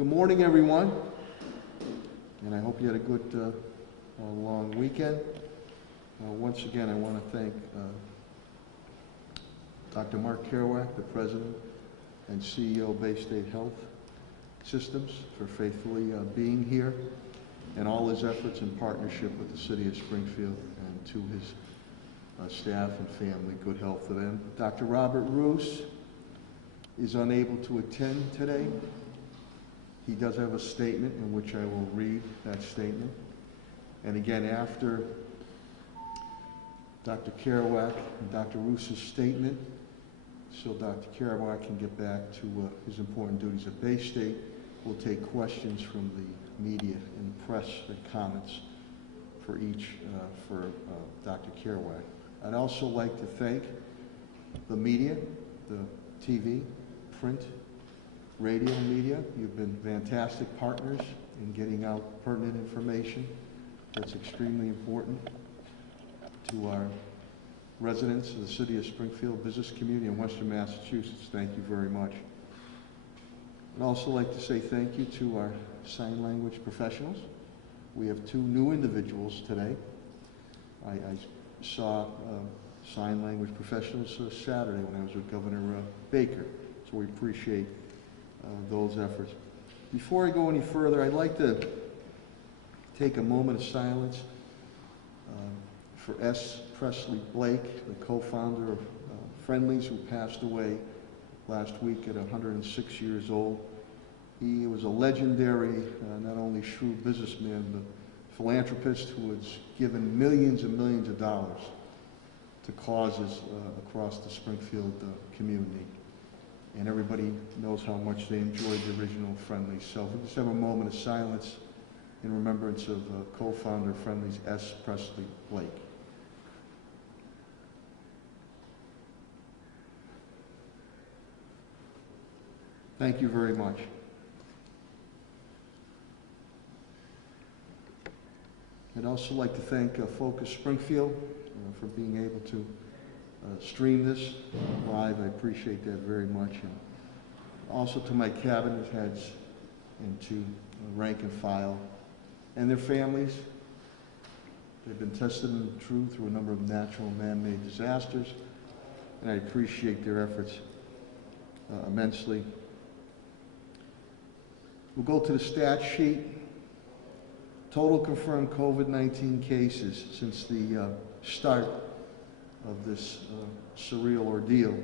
Good morning, everyone, and I hope you had a good long weekend. Once again, I want to thank Dr. Mark Kerouac, the President and CEO of Bay State Health Systems, for faithfully being here, and all his efforts in partnership with the City of Springfield, and to his staff and family, good health to them. Dr. Robert Roos is unable to attend today. He does have a statement in which I will read that statement. And again, after Dr. Kerouac and Dr. Roos's statement, so Dr. Kerouac can get back to his important duties at Bay State, we'll take questions from the media and press and comments for each for Dr. Kerouac. I'd also like to thank the media, the TV, print, radio media. You've been fantastic partners in getting out pertinent information that's extremely important to our residents of the City of Springfield, business community in Western Massachusetts. Thank you very much. I'd also like to say thank you to our sign language professionals. We have two new individuals today. I saw sign language professionals Saturday when I was with Governor Baker, so we appreciate those efforts. Before I go any further, I'd like to take a moment of silence for S. Presley Blake, the co-founder of Friendly's, who passed away last week at 106 years old. He was a legendary, not only shrewd businessman, but philanthropist who has given millions and millions of dollars to causes across the Springfield community. And everybody knows how much they enjoyed the original Friendly's. So we'll just have a moment of silence in remembrance of co-founder of Friendly's, S. Presley Blake. Thank you very much. I'd also like to thank Focus Springfield for being able to stream this live. I appreciate that very much. And also to my cabinet heads and to rank and file and their families. They've been tested and true through a number of natural and man-made disasters, and I appreciate their efforts immensely. We'll go to the stat sheet. Total confirmed COVID-19 cases since the start of this surreal ordeal,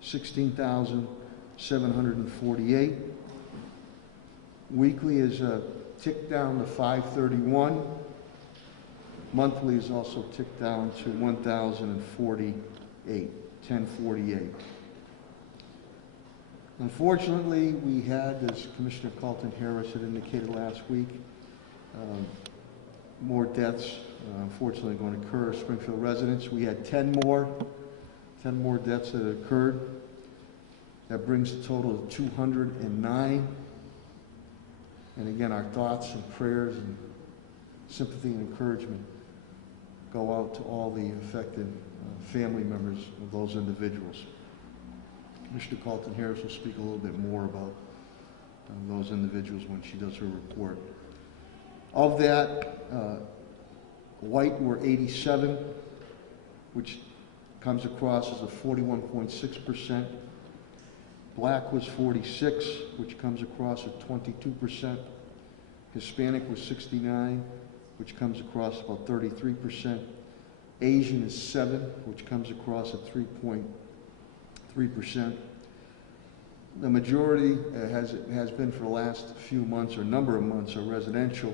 16,748. Weekly is ticked down to 531. Monthly is also ticked down to 1048. Unfortunately, we had, as Commissioner Falton-Harris had indicated last week, more deaths, unfortunately, going to occur. Springfield residents, we had 10 more deaths that occurred. That brings the total to 209. And again, our thoughts and prayers and sympathy and encouragement go out to all the affected family members of those individuals. Commissioner Falton-Harris will speak a little bit more about those individuals when she does her report. Of that, white were 87, which comes across as a 41.6%. Black was 46, which comes across at 22%. Hispanic was 69, which comes across about 33%. Asian is 7, which comes across at 3.3%. The majority has been for the last few months or number of months are residential,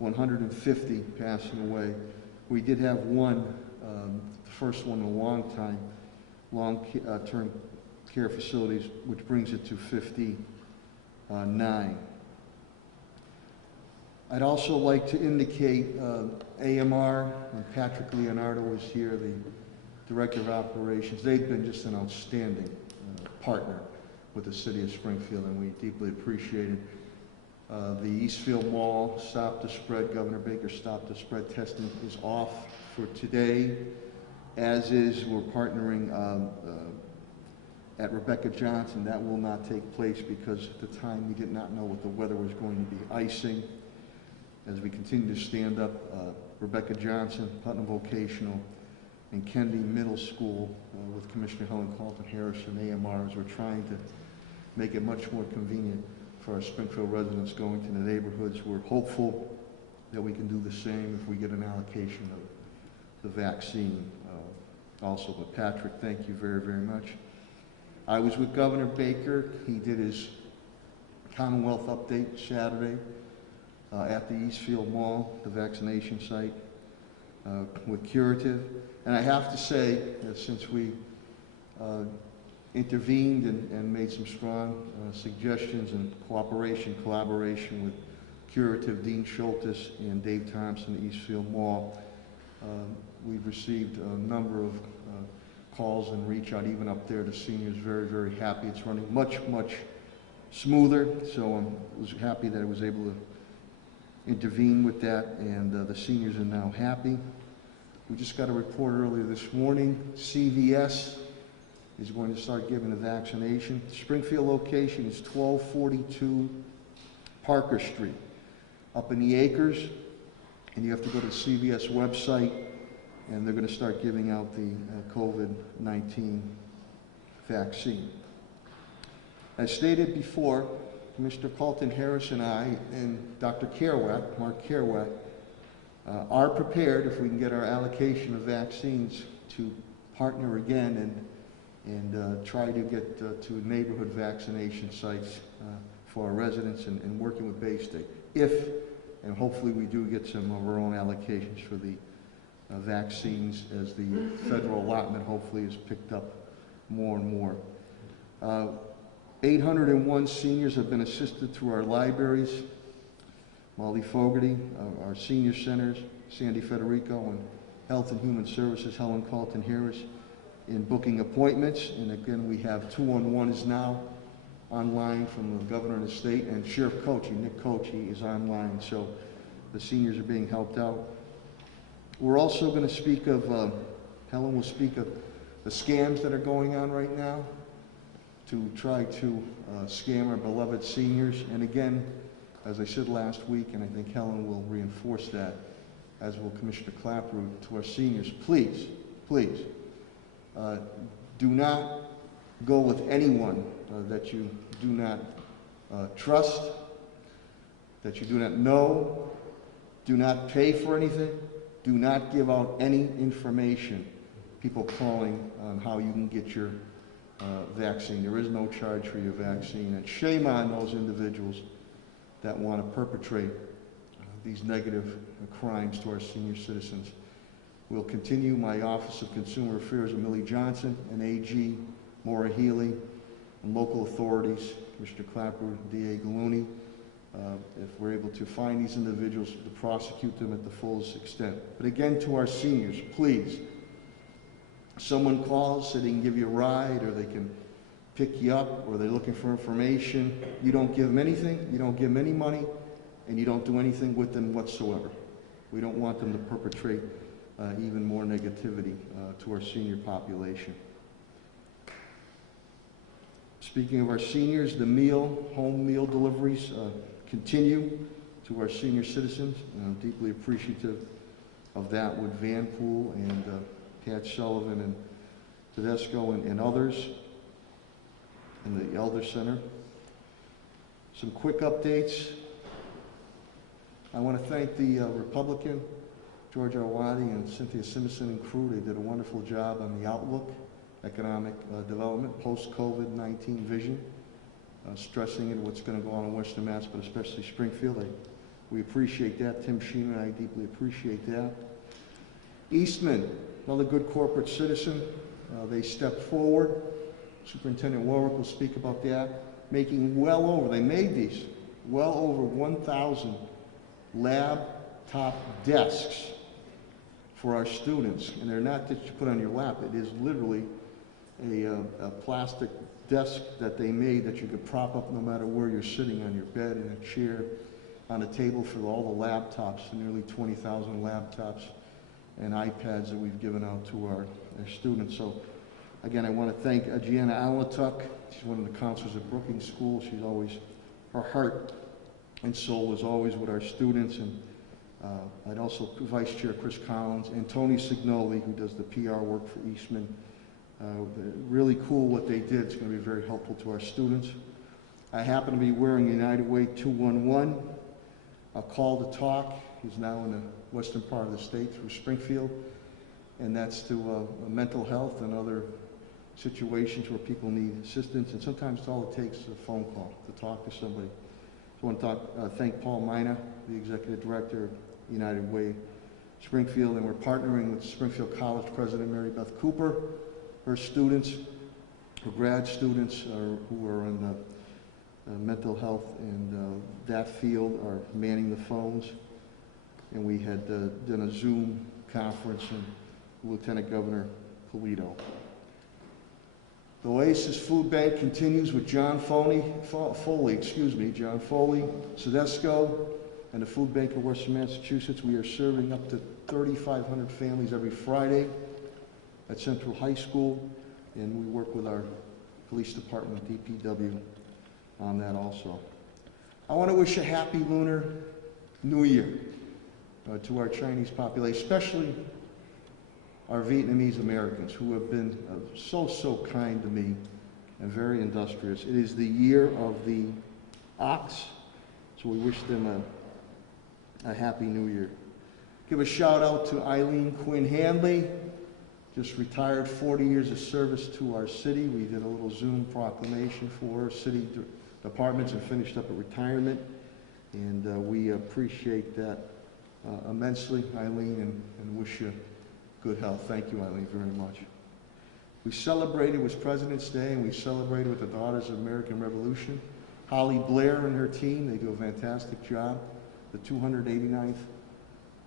150 passing away. We did have one, the first one in a long time, long-term care facilities, which brings it to 59. I'd also like to indicate AMR, and Patrick Leonardo is here, the Director of Operations. They've been just an outstanding partner with the City of Springfield, and we deeply appreciate it. The Eastfield Mall Stop the Spread, Governor Baker Stop the Spread testing is off for today, as is, we're partnering at Rebecca Johnson. That will not take place because at the time we did not know what the weather was going to be. Icing. As we continue to stand up Rebecca Johnson, Putnam Vocational, and Kennedy Middle School with Commissioner Helen Falton-Harris and AMRs, we're trying to make it much more convenient for our Springfield residents going to the neighborhoods. We're hopeful that we can do the same if we get an allocation of the vaccine also. But Patrick, thank you very, very much. I was with Governor Baker. He did his Commonwealth update Saturday at the Eastfield Mall, the vaccination site, with Curative. And I have to say that since we intervened and made some strong suggestions and collaboration with Curative, Dean Schultes and Dave Thompson at Eastfield Mall, we've received a number of calls and reach out even up there to seniors. Very, very happy. It's running much, much smoother. So I was happy that I was able to intervene with that, and the seniors are now happy. We just got a report earlier this morning. CVS is going to start giving the vaccination. The Springfield location is 1242 Parker Street, up in the Acres, and you have to go to the CVS website, and they're going to start giving out the COVID-19 vaccine. As stated before, Mr. Falton-Harris and I and Dr. Kerouac, Mark Kerouac, are prepared, if we can get our allocation of vaccines, to partner again and try to get to neighborhood vaccination sites for our residents and working with Bay State. If, and hopefully we do get some of our own allocations for the vaccines as the federal allotment hopefully is picked up more and more. 801 seniors have been assisted through our libraries, Molly Fogarty, our senior centers, Sandy Federico, and Health and Human Services, Helen Falton-Harris, in booking appointments. And again, we have 2-on-1s now online from the governor of the state, and Sheriff Cochee, Nick Cochee, is online. So the seniors are being helped out. We're also going to speak of, Helen will speak of the scams that are going on right now to try to scam our beloved seniors. And again, as I said last week, and I think Helen will reinforce that, as will Commissioner Clapper, to our seniors, please, please, do not go with anyone that you do not trust, that you do not know, do not pay for anything, do not give out any information, people calling on how you can get your vaccine. There is no charge for your vaccine, and shame on those individuals that want to perpetrate these negative crimes to our senior citizens. We'll continue. My Office of Consumer Affairs of Millie Johnson and AG Maura Healy and local authorities, Commissioner Clapper, DA Gallooni, if we're able to find these individuals, to prosecute them at the fullest extent. But again, to our seniors, please, someone calls, so they can give you a ride, or they can pick you up, or they're looking for information. You don't give them anything, you don't give them any money, and you don't do anything with them whatsoever. We don't want them to perpetrate even more negativity to our senior population. Speaking of our seniors, the home meal deliveries continue to our senior citizens, and I'm deeply appreciative of that with Vanpool and Pat Sullivan and Tedesco and others in the Elder Center. Some quick updates. I want to thank the Republican, George Arwadi and Cynthia Simpson and crew. They did a wonderful job on the outlook, economic development, post-COVID-19 vision, stressing in what's going to go on in Western Mass, but especially Springfield. We appreciate that. Tim Sheen and I deeply appreciate that. Eastman, another good corporate citizen. They stepped forward. Superintendent Warwick will speak about that. Making they made these well over 1,000 laptop desks for our students. And they're not that you put on your lap. It is literally a plastic desk that they made that you could prop up no matter where you're sitting, on your bed, in a chair, on a table, for all the laptops, nearly 20,000 laptops and iPads that we've given out to our students. So Again, I want to thank Gianna Alatuk. She's one of the counselors at Brookings School. She's always, her heart and soul is always with our students. And I'd also Vice Chair Chris Collins and Tony Signoli, who does the PR work for Eastman. Really cool what they did. It's going to be very helpful to our students. I happen to be wearing United Way 211. A call to talk. He's now in the western part of the state through Springfield. And that's to mental health and other situations where people need assistance. And sometimes all it takes is a phone call to talk to somebody. So I want to thank Paul Mina, the Executive Director of United Way Springfield. And we're partnering with Springfield College President Mary Beth Cooper. Her students, her grad students who are in the mental health and that field are manning the phones. And we had done a Zoom conference and Lieutenant Governor Polito. The Oasis Food Bank continues with John Foley, Sedesco, and the Food Bank of Western Massachusetts. We are serving up to 3,500 families every Friday at Central High School, and we work with our police department, DPW, on that also. I want to wish a happy Lunar New Year to our Chinese population, especially our Vietnamese Americans who have been so kind to me and very industrious. It is the year of the ox, so we wish them a happy New Year. Give a shout out to Eileen Quinn Handley, just retired, 40 years of service to our city. We did a little Zoom proclamation for her, city departments, and finished up a retirement. And we appreciate that immensely, Eileen, and wish you good health. Thank you, Eileen, very much. We celebrated, it was President's Day, and we celebrated with the Daughters of the American Revolution. Holly Blair and her team, they do a fantastic job. The 289th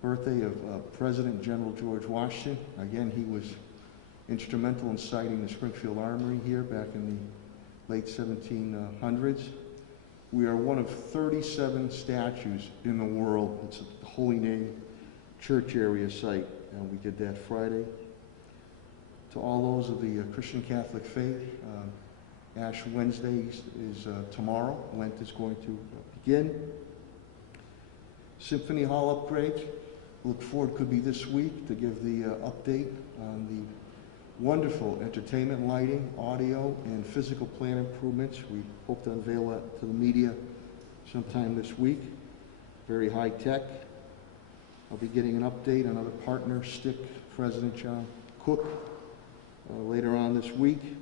birthday of President General George Washington. Again, he was instrumental in siting the Springfield Armory here back in the late 1700s. We are one of 37 statues in the world. It's a Holy Name Church area site, and we did that Friday. To all those of the Christian Catholic faith, Ash Wednesday is tomorrow. Lent is going to begin. Symphony Hall upgrades. Look forward, could be this week, to give the update on the wonderful entertainment, lighting, audio, and physical plan improvements. We hope to unveil that to the media sometime this week. Very high tech. I'll be getting an update on other partner, STIC President John Cook, later on this week.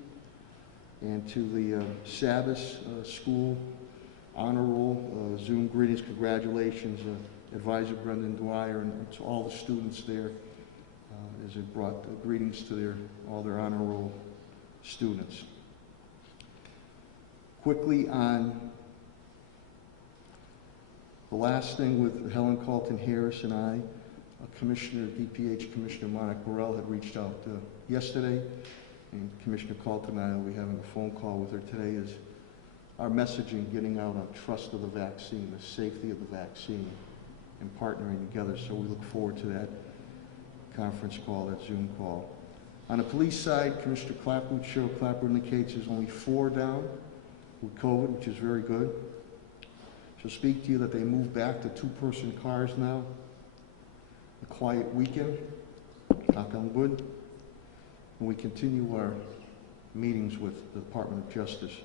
And to the Sabbath School Honor Roll, Zoom greetings, congratulations, Advisor Brendan Dwyer, and to all the students there, as it brought greetings to all their honor roll students. Quickly on the last thing with Helen Falton-Harris and I, DPH Commissioner Monica Burrell had reached out yesterday, and Commissioner Colton and I will be having a phone call with her today. Is our messaging getting out on trust of the vaccine, the safety of the vaccine, and partnering together. So we look forward to that conference call, that Zoom call. On the police side, Commissioner Clapper, Cheryl Clapper indicates there's only 4 down with COVID, which is very good. She'll speak to you that they moved back to 2-person cars now. A quiet weekend, knock on wood. And we continue our meetings with the Department of Justice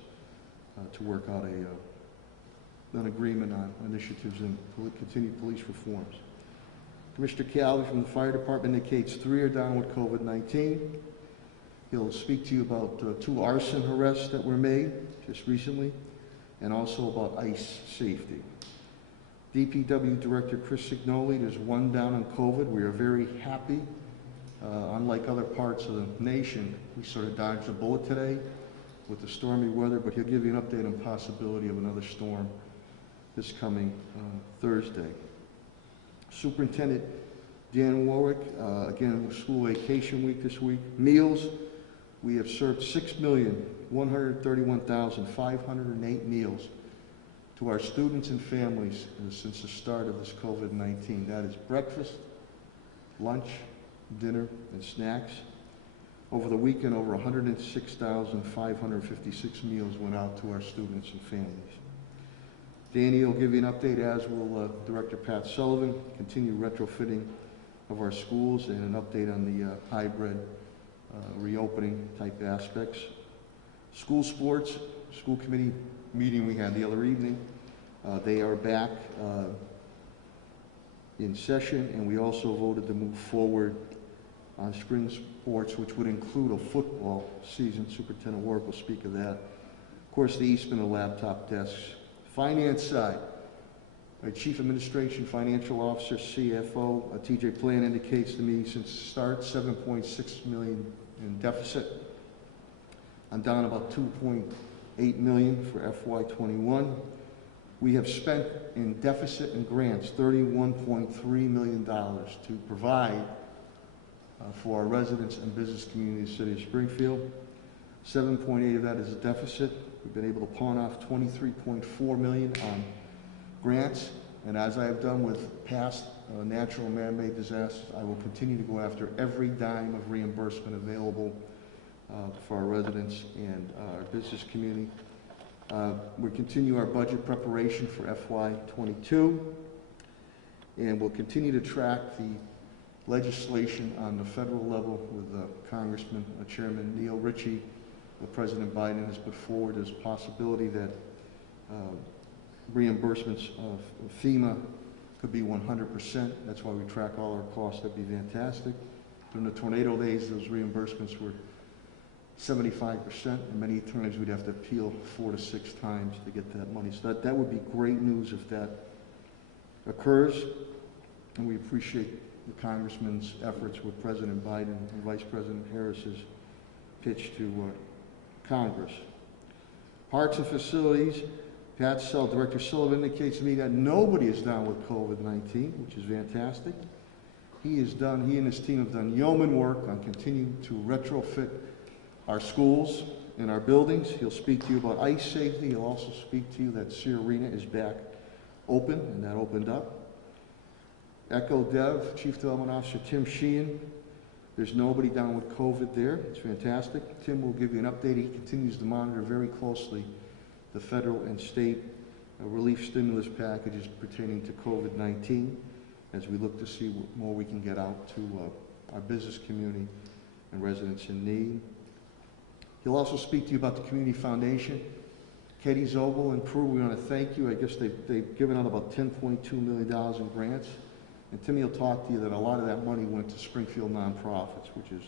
to work out an agreement on initiatives and continued police reforms. Commissioner Calvi from the Fire Department indicates 3 are down with COVID-19. He'll speak to you about 2 arson arrests that were made just recently, and also about ICE safety. DPW Director Chris Signoli, there's 1 down on COVID. We are very happy. Unlike other parts of the nation, we sort of dodged a bullet today with the stormy weather, but he'll give you an update on the possibility of another storm this coming Thursday. Superintendent Dan Warwick, again, school vacation week this week. Meals, we have served 6,131,508 meals to our students and families since the start of this COVID-19. That is breakfast, lunch, dinner, and snacks. Over the weekend, over 106,556 meals went out to our students and families. Danny will give you an update, as will Director Pat Sullivan, continue retrofitting of our schools, and an update on the hybrid reopening type aspects. School sports, school committee meeting we had the other evening. They are back in session, and we also voted to move forward on spring sports, which would include a football season. Superintendent Warwick will speak of that. Of course, the Eastman and laptop desks. Finance side, our Chief Administration Financial Officer, CFO, TJ Plan indicates to me since the start, 7.6 million in deficit. I'm down about 2.8 million for FY21. We have spent in deficit and grants $31.3 million to provide for our residents and business community of the city of Springfield. 7.8 of that is a deficit. We've been able to pawn off 23.4 million on grants, and as I have done with past natural and man-made disasters, I will continue to go after every dime of reimbursement available for our residents and our business community. We continue our budget preparation for FY22, and we'll continue to track the legislation on the federal level with Congressman Chairman Neil Ritchie. President Biden has put forward as a possibility that reimbursements of FEMA could be 100%. That's why we track all our costs. That'd be fantastic. During the tornado days, those reimbursements were 75%, and many times we'd have to appeal 4 to 6 times to get that money. So that would be great news if that occurs, and we appreciate the Congressman's efforts with President Biden and Vice President Harris's pitch to Congress. Parks and facilities, Director Sullivan indicates to me that nobody is down with COVID-19, which is fantastic. He and his team have done yeoman work on continuing to retrofit our schools and our buildings. He'll speak to you about ice safety. He'll also speak to you that Sear Arena is back open, and that opened up. Echo Dev, Chief Development Officer Tim Sheehan. There's nobody down with COVID there. It's fantastic. Tim will give you an update. He continues to monitor very closely the federal and state relief stimulus packages pertaining to COVID-19 as we look to see what more we can get out to our business community and residents in need. He'll also speak to you about the Community Foundation. Katie Zobel and crew, we want to thank you. I guess they've given out about $10.2 million in grants. And Timmy will talk to you that a lot of that money went to Springfield nonprofits, which is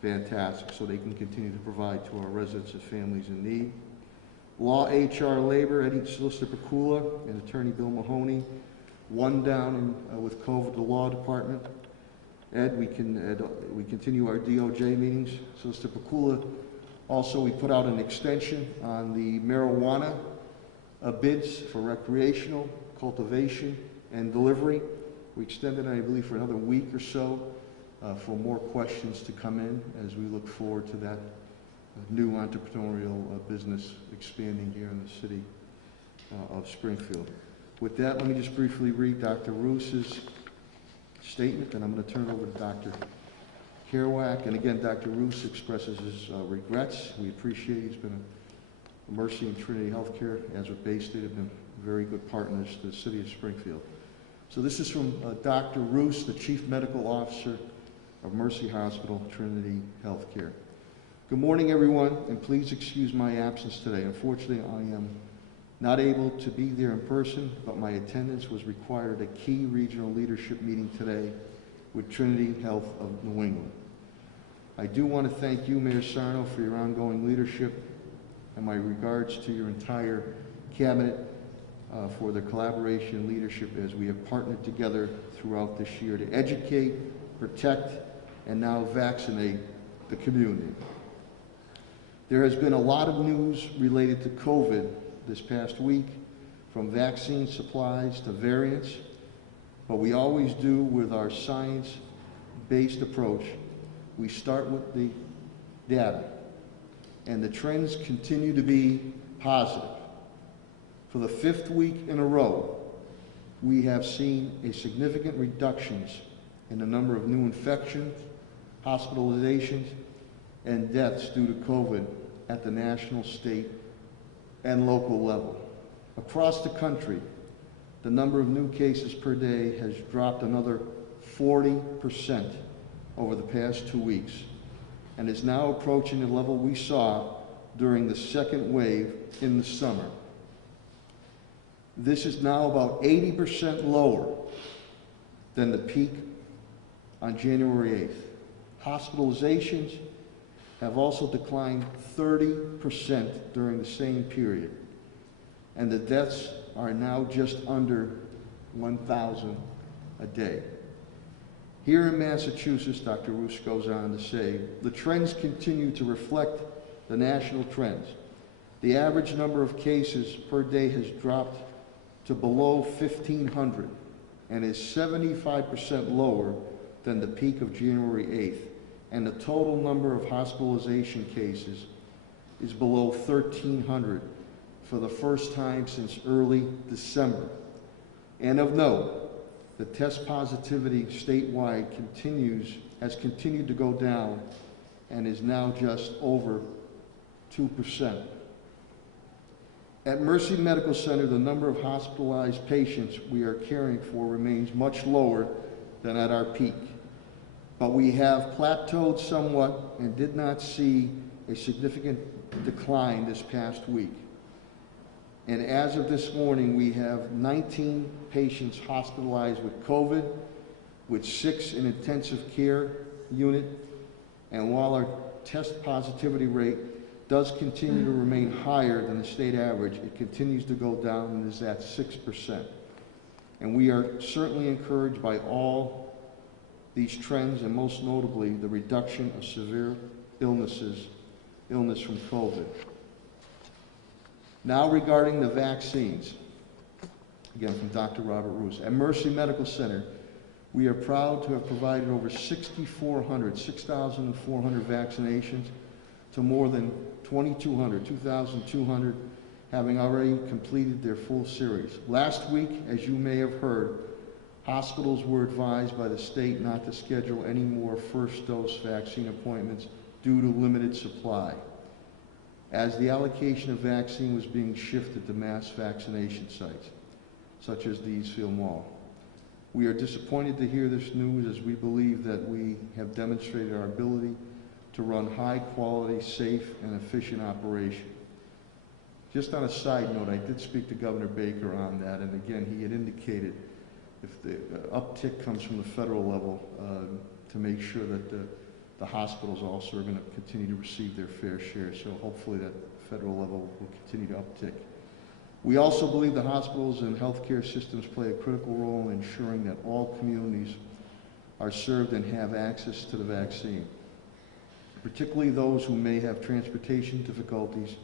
fantastic, so they can continue to provide to our residents and families in need. Law, HR, Labor, Eddie Solicitor Pakula and Attorney Bill Mahoney. One down with COVID, the Law Department. Ed, we continue our DOJ meetings. Solicitor Pakula, also we put out an extension on the marijuana bids for recreational, cultivation, and delivery. We extended it, I believe, for another week or so for more questions to come in as we look forward to that new entrepreneurial business expanding here in the city of Springfield. With that, let me just briefly read Dr. Roos's statement, and I'm going to turn it over to Dr. Kerouac. And again, Dr. Roos expresses his regrets. We appreciate he's been a Mercy and Trinity Healthcare, as with Bay State, have been very good partners to the city of Springfield. So this is from Dr. Roos, the Chief Medical Officer of Mercy Hospital, Trinity Healthcare. Good morning, everyone, and please excuse my absence today. Unfortunately, I am not able to be there in person, but my attendance was required at a key regional leadership meeting today with Trinity Health of New England. I do want to thank you, Mayor Sarno, for your ongoing leadership, and my regards to your entire cabinet for the collaboration and leadership as we have partnered together throughout this year to educate, protect, and now vaccinate the community. There has been a lot of news related to COVID this past week, from vaccine supplies to variants, but we always do with our science-based approach. We start with the data, and the trends continue to be positive. For the 5th week in a row, we have seen a significant reductions in the number of new infections, hospitalizations, and deaths due to COVID at the national, state, and local level. Across the country, the number of new cases per day has dropped another 40% over the past 2 weeks and is now approaching the level we saw during the second wave in the summer. This is now about 80% lower than the peak on January 8th. Hospitalizations have also declined 30% during the same period, and the deaths are now just under 1,000 a day. Here in Massachusetts, Dr. Roos goes on to say, the trends continue to reflect the national trends. The average number of cases per day has dropped to below 1,500 and is 75% lower than the peak of January 8th. And the total number of hospitalization cases is below 1,300 for the first time since early December. And of note, the test positivity statewide has continued to go down and is now just over 2%. At Mercy Medical Center, the number of hospitalized patients we are caring for remains much lower than at our peak. But we have plateaued somewhat and did not see a significant decline this past week. And as of this morning, we have 19 patients hospitalized with COVID, with 6 in intensive care unit. And while our test positivity rate does continue to remain higher than the state average, it continues to go down and is at 6%. And we are certainly encouraged by all these trends, and most notably the reduction of severe illness from COVID. Now regarding the vaccines, again from Dr. Robert Roos. At Mercy Medical Center, we are proud to have provided over 6,400 vaccinations to more than 2,200 having already completed their full series. Last week, as you may have heard, hospitals were advised by the state not to schedule any more first dose vaccine appointments due to limited supply, as the allocation of vaccine was being shifted to mass vaccination sites, such as the Eastfield Mall. We are disappointed to hear this news, as we believe that we have demonstrated our ability to run high quality, safe, and efficient operation. Just on a side note, I did speak to Governor Baker on that, and again, he had indicated if the uptick comes from the federal level, to make sure that the hospitals also are going to continue to receive their fair share. So hopefully that federal level will continue to uptick. We also believe the hospitals and healthcare systems play a critical role in ensuring that all communities are served and have access to the vaccine, particularly those who may have transportation difficulties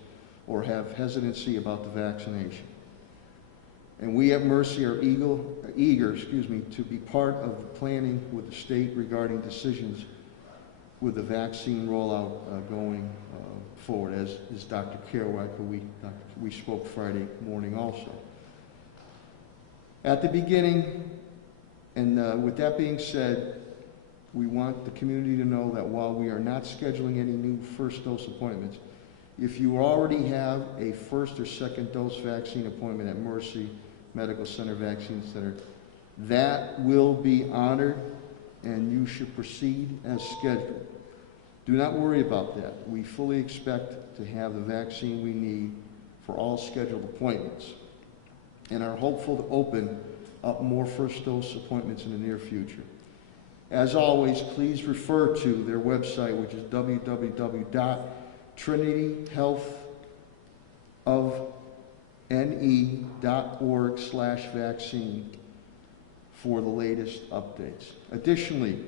or have hesitancy about the vaccination. And we at Mercy are eager to be part of the planning with the state regarding decisions with the vaccine rollout going forward, as is Dr. Kerouac, who we spoke Friday morning also. At the beginning, and with that being said, we want the community to know that while we are not scheduling any new first dose appointments, if you already have a first or second dose vaccine appointment at Mercy Medical Center Vaccine Center, that will be honored and you should proceed as scheduled. Do not worry about that. We fully expect to have the vaccine we need for all scheduled appointments and are hopeful to open up more first dose appointments in the near future. As always, please refer to their website, which is www.trinityhealthofne.org/vaccine for the latest updates. Additionally,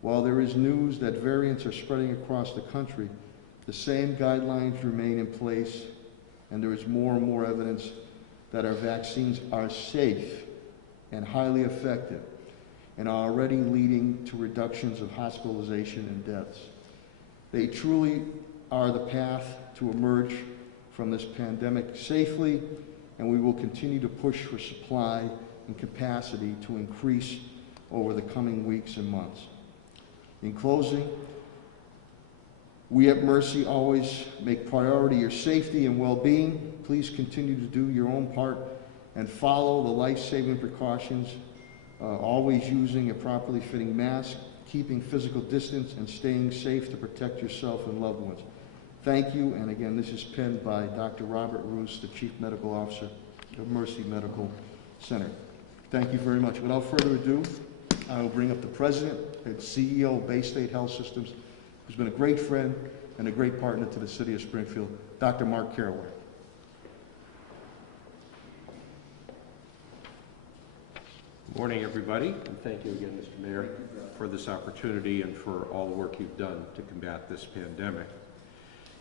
while there is news that variants are spreading across the country, the same guidelines remain in place, and there is more and more evidence that our vaccines are safe and highly effective and are already leading to reductions of hospitalization and deaths. They truly are the path to emerge from this pandemic safely, and we will continue to push for supply and capacity to increase over the coming weeks and months. In closing, We at Mercy always make priority your safety and well-being. Please continue to do your own part and follow the life-saving precautions, always using a properly fitting mask, keeping physical distance, and staying safe to protect yourself and loved ones. Thank you, and again, this is penned by Dr. Robert Roos, the Chief Medical Officer of Mercy Medical Center. Thank you very much. Without further ado, I will bring up the President and CEO of Bay State Health Systems, who's been a great friend and a great partner to the City of Springfield, Dr. Mark Caraway. Good morning, everybody, and thank you again, Mr. Mayor, for this opportunity and for all the work you've done to combat this pandemic.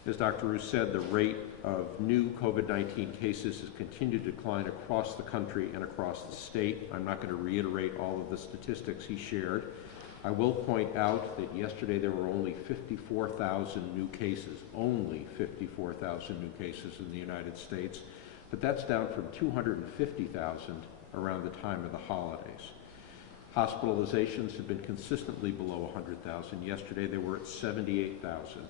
As Dr. Roos said, the rate of new COVID-19 cases has continued to decline across the country and across the state. I'm not going to reiterate all of the statistics he shared. I will point out that yesterday there were only 54,000 new cases, only 54,000 new cases in the United States, but that's down from 250,000 around the time of the holidays. Hospitalizations have been consistently below 100,000. Yesterday they were at 78,000.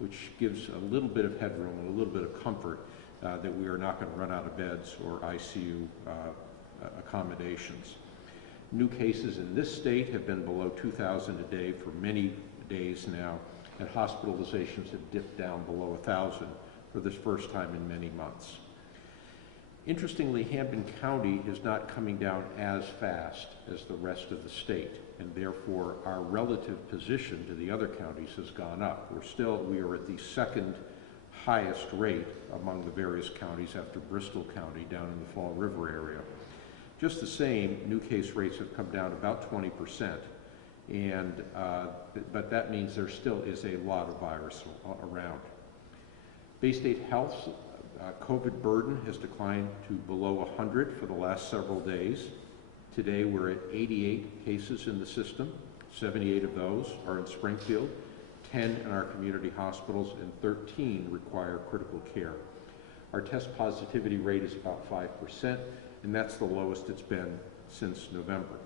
Which gives a little bit of headroom and a little bit of comfort that we are not going to run out of beds or ICU accommodations. New cases in this state have been below 2,000 a day for many days now, and hospitalizations have dipped down below 1,000 for this first time in many months. Interestingly, Hampden County is not coming down as fast as the rest of the state, and therefore our relative position to the other counties has gone up. We are at the second highest rate among the various counties after Bristol County down in the Fall River area. Just the same, new case rates have come down about 20%, but that means there still is a lot of virus around. Bay State Health's COVID burden has declined to below 100 for the last several days. Today we're at 88 cases in the system. 78 of those are in Springfield, 10 in our community hospitals, and 13 require critical care. Our test positivity rate is about 5%, and that's the lowest it's been since November.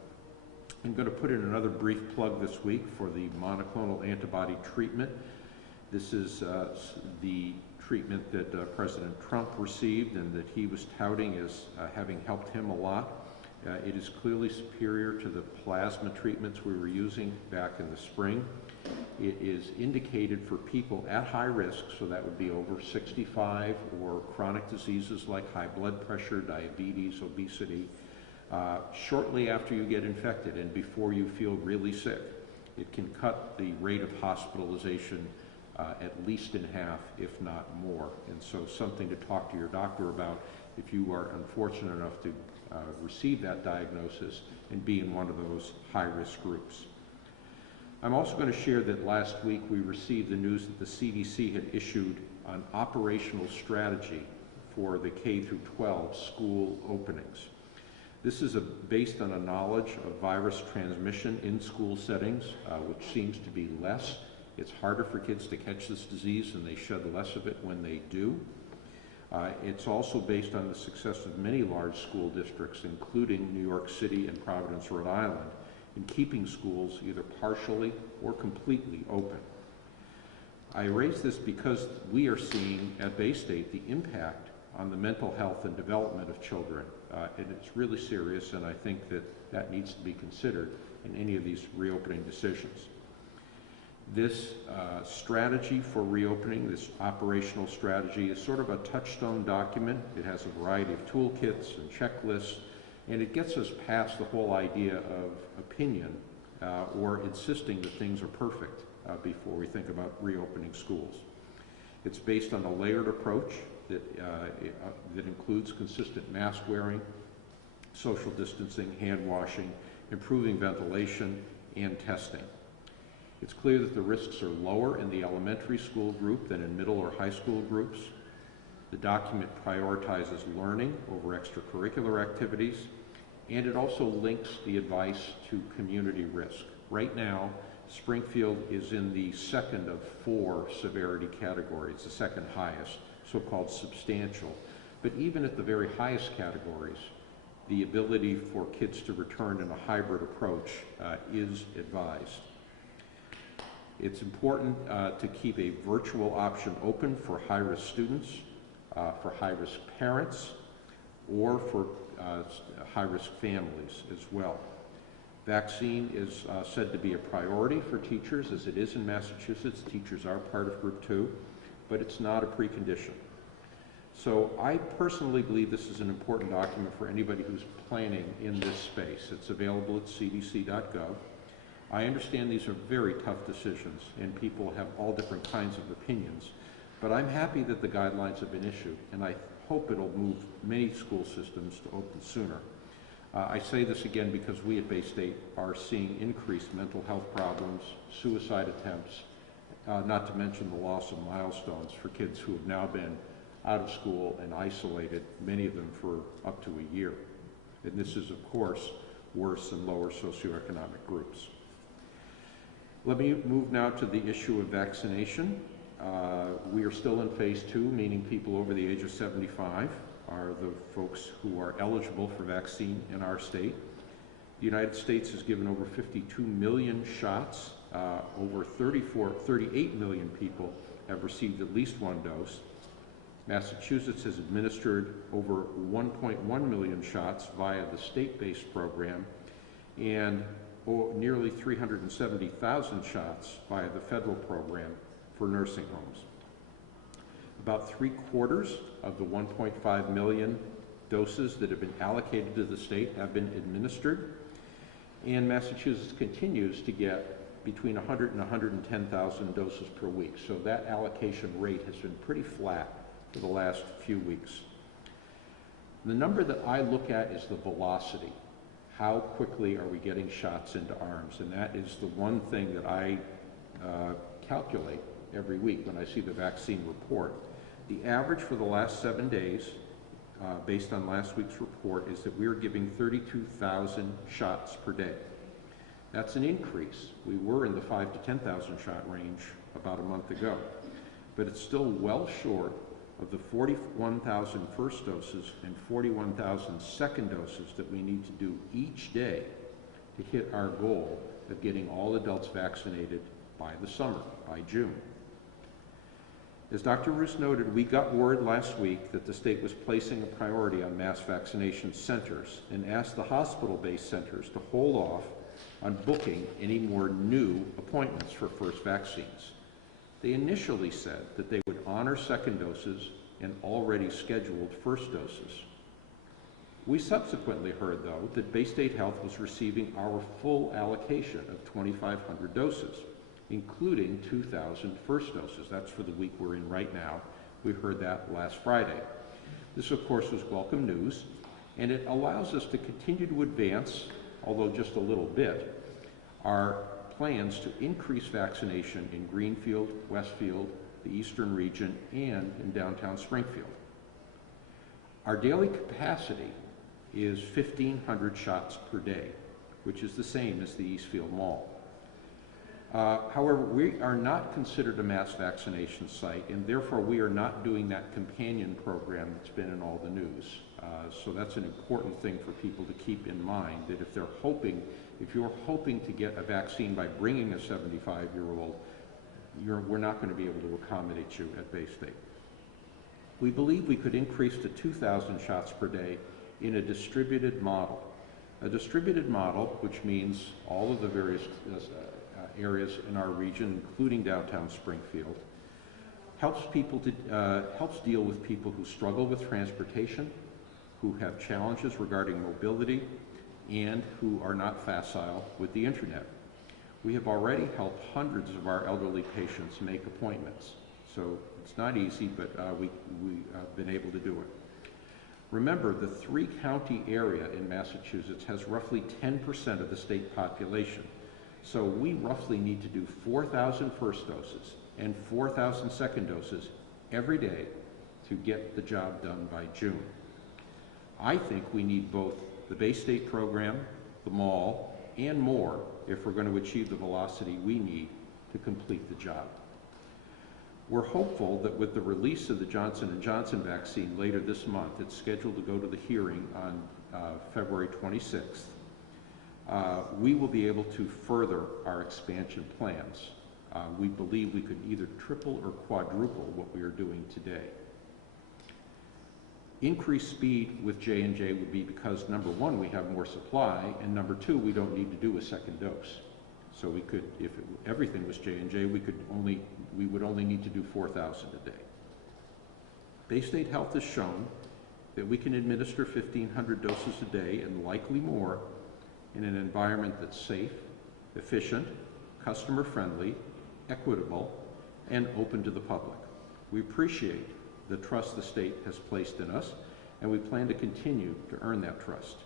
I'm going to put in another brief plug this week for the monoclonal antibody treatment. This is the treatment that President Trump received and that he was touting as having helped him a lot. It is clearly superior to the plasma treatments we were using back in the spring. It is indicated for people at high risk, so that would be over 65 or chronic diseases like high blood pressure, diabetes, obesity, shortly after you get infected and before you feel really sick. It can cut the rate of hospitalization at least in half, if not more. And so something to talk to your doctor about if you are unfortunate enough to receive that diagnosis and be in one of those high-risk groups. I'm also going to share that last week we received the news that the CDC had issued an operational strategy for the K-12 school openings. This is based on a knowledge of virus transmission in school settings, which seems to be less. It's harder for kids to catch this disease and they shed less of it when they do. It's also based on the success of many large school districts, including New York City and Providence, Rhode Island, in keeping schools either partially or completely open. I raise this because we are seeing at Bay State the impact on the mental health and development of children. And it's really serious, and I think that needs to be considered in any of these reopening decisions. This strategy for reopening, this operational strategy, is sort of a touchstone document. It has a variety of toolkits and checklists, and it gets us past the whole idea of opinion or insisting that things are perfect before we think about reopening schools. It's based on a layered approach that includes consistent mask wearing, social distancing, hand washing, improving ventilation, and testing. It's clear that the risks are lower in the elementary school group than in middle or high school groups. The document prioritizes learning over extracurricular activities, and it also links the advice to community risk. Right now, Springfield is in the second of 4 severity categories, the second highest, so-called substantial. But even at the very highest categories, the ability for kids to return in a hybrid approach is advised. It's important to keep a virtual option open for high-risk students, for high-risk parents, or for high-risk families as well. Vaccine is said to be a priority for teachers, as it is in Massachusetts. Teachers are part of Group 2, but it's not a precondition. So I personally believe this is an important document for anybody who's planning in this space. It's available at cdc.gov. I understand these are very tough decisions, and people have all different kinds of opinions, but I'm happy that the guidelines have been issued, and I hope it'll move many school systems to open sooner. I say this again because we at Bay State are seeing increased mental health problems, suicide attempts, not to mention the loss of milestones for kids who have now been out of school and isolated, many of them for up to a year. And this is, of course, worse in lower socioeconomic groups. Let me move now to the issue of vaccination. We are still in phase 2, meaning people over the age of 75 are the folks who are eligible for vaccine in our state. The United States has given over 52 million shots. Over 38 million people have received at least one dose. Massachusetts has administered over 1.1 million shots via the state-based program and nearly 370,000 shots via the federal program for nursing homes. About 3/4 of the 1.5 million doses that have been allocated to the state have been administered, and Massachusetts continues to get between 100 and 110,000 doses per week. So that allocation rate has been pretty flat for the last few weeks. The number that I look at is the velocity. How quickly are we getting shots into arms? And that is the one thing that I calculate every week when I see the vaccine report. The average for the last 7 days, based on last week's report, is that we are giving 32,000 shots per day. That's an increase. We were in the 5,000 to 10,000 shot range about a month ago, but it's still well short of the 41,000 first doses and 41,000 second doses that we need to do each day to hit our goal of getting all adults vaccinated by the summer, by June. As Dr. Roos noted, we got word last week that the state was placing a priority on mass vaccination centers and asked the hospital-based centers to hold off on booking any more new appointments for first vaccines. They initially said that they would honor second doses and already scheduled first doses. We subsequently heard, though, that Bay State Health was receiving our full allocation of 2,500 doses, including 2,000 first doses. That's for the week we're in right now. We heard that last Friday. This, of course, was welcome news, and it allows us to continue to advance, although just a little bit, our plans to increase vaccination in Greenfield, Westfield, the Eastern region, and in downtown Springfield. Our daily capacity is 1,500 shots per day, which is the same as the Eastfield Mall. However, we are not considered a mass vaccination site, and therefore we are not doing that companion program that's been in all the news. So that's an important thing for people to keep in mind, that if you're hoping to get a vaccine by bringing a 75-year-old, we're not going to be able to accommodate you at Bay State. We believe we could increase to 2,000 shots per day in a distributed model. A distributed model, which means all of the various areas in our region, including downtown Springfield, helps deal with people who struggle with transportation, who have challenges regarding mobility, and who are not facile with the internet. We have already helped hundreds of our elderly patients make appointments. So it's not easy, but we have been able to do it. Remember, the 3-county area in Massachusetts has roughly 10% of the state population. So we roughly need to do 4,000 first doses and 4,000 second doses every day to get the job done by June. I think we need both the Bay State program, the mall, and more if we're going to achieve the velocity we need to complete the job. We're hopeful that with the release of the Johnson & Johnson vaccine later this month, it's scheduled to go to the hearing on February 26th, we will be able to further our expansion plans. We believe we could either triple or quadruple what we are doing today. Increased speed with J&J would be because, number one, we have more supply, and number two, we don't need to do a second dose. So we could, if everything was J&J, we would only need to do 4,000 a day. Bay State Health has shown that we can administer 1,500 doses a day and likely more in an environment that's safe, efficient, customer-friendly, equitable, and open to the public. We appreciate the trust the state has placed in us, and we plan to continue to earn that trust.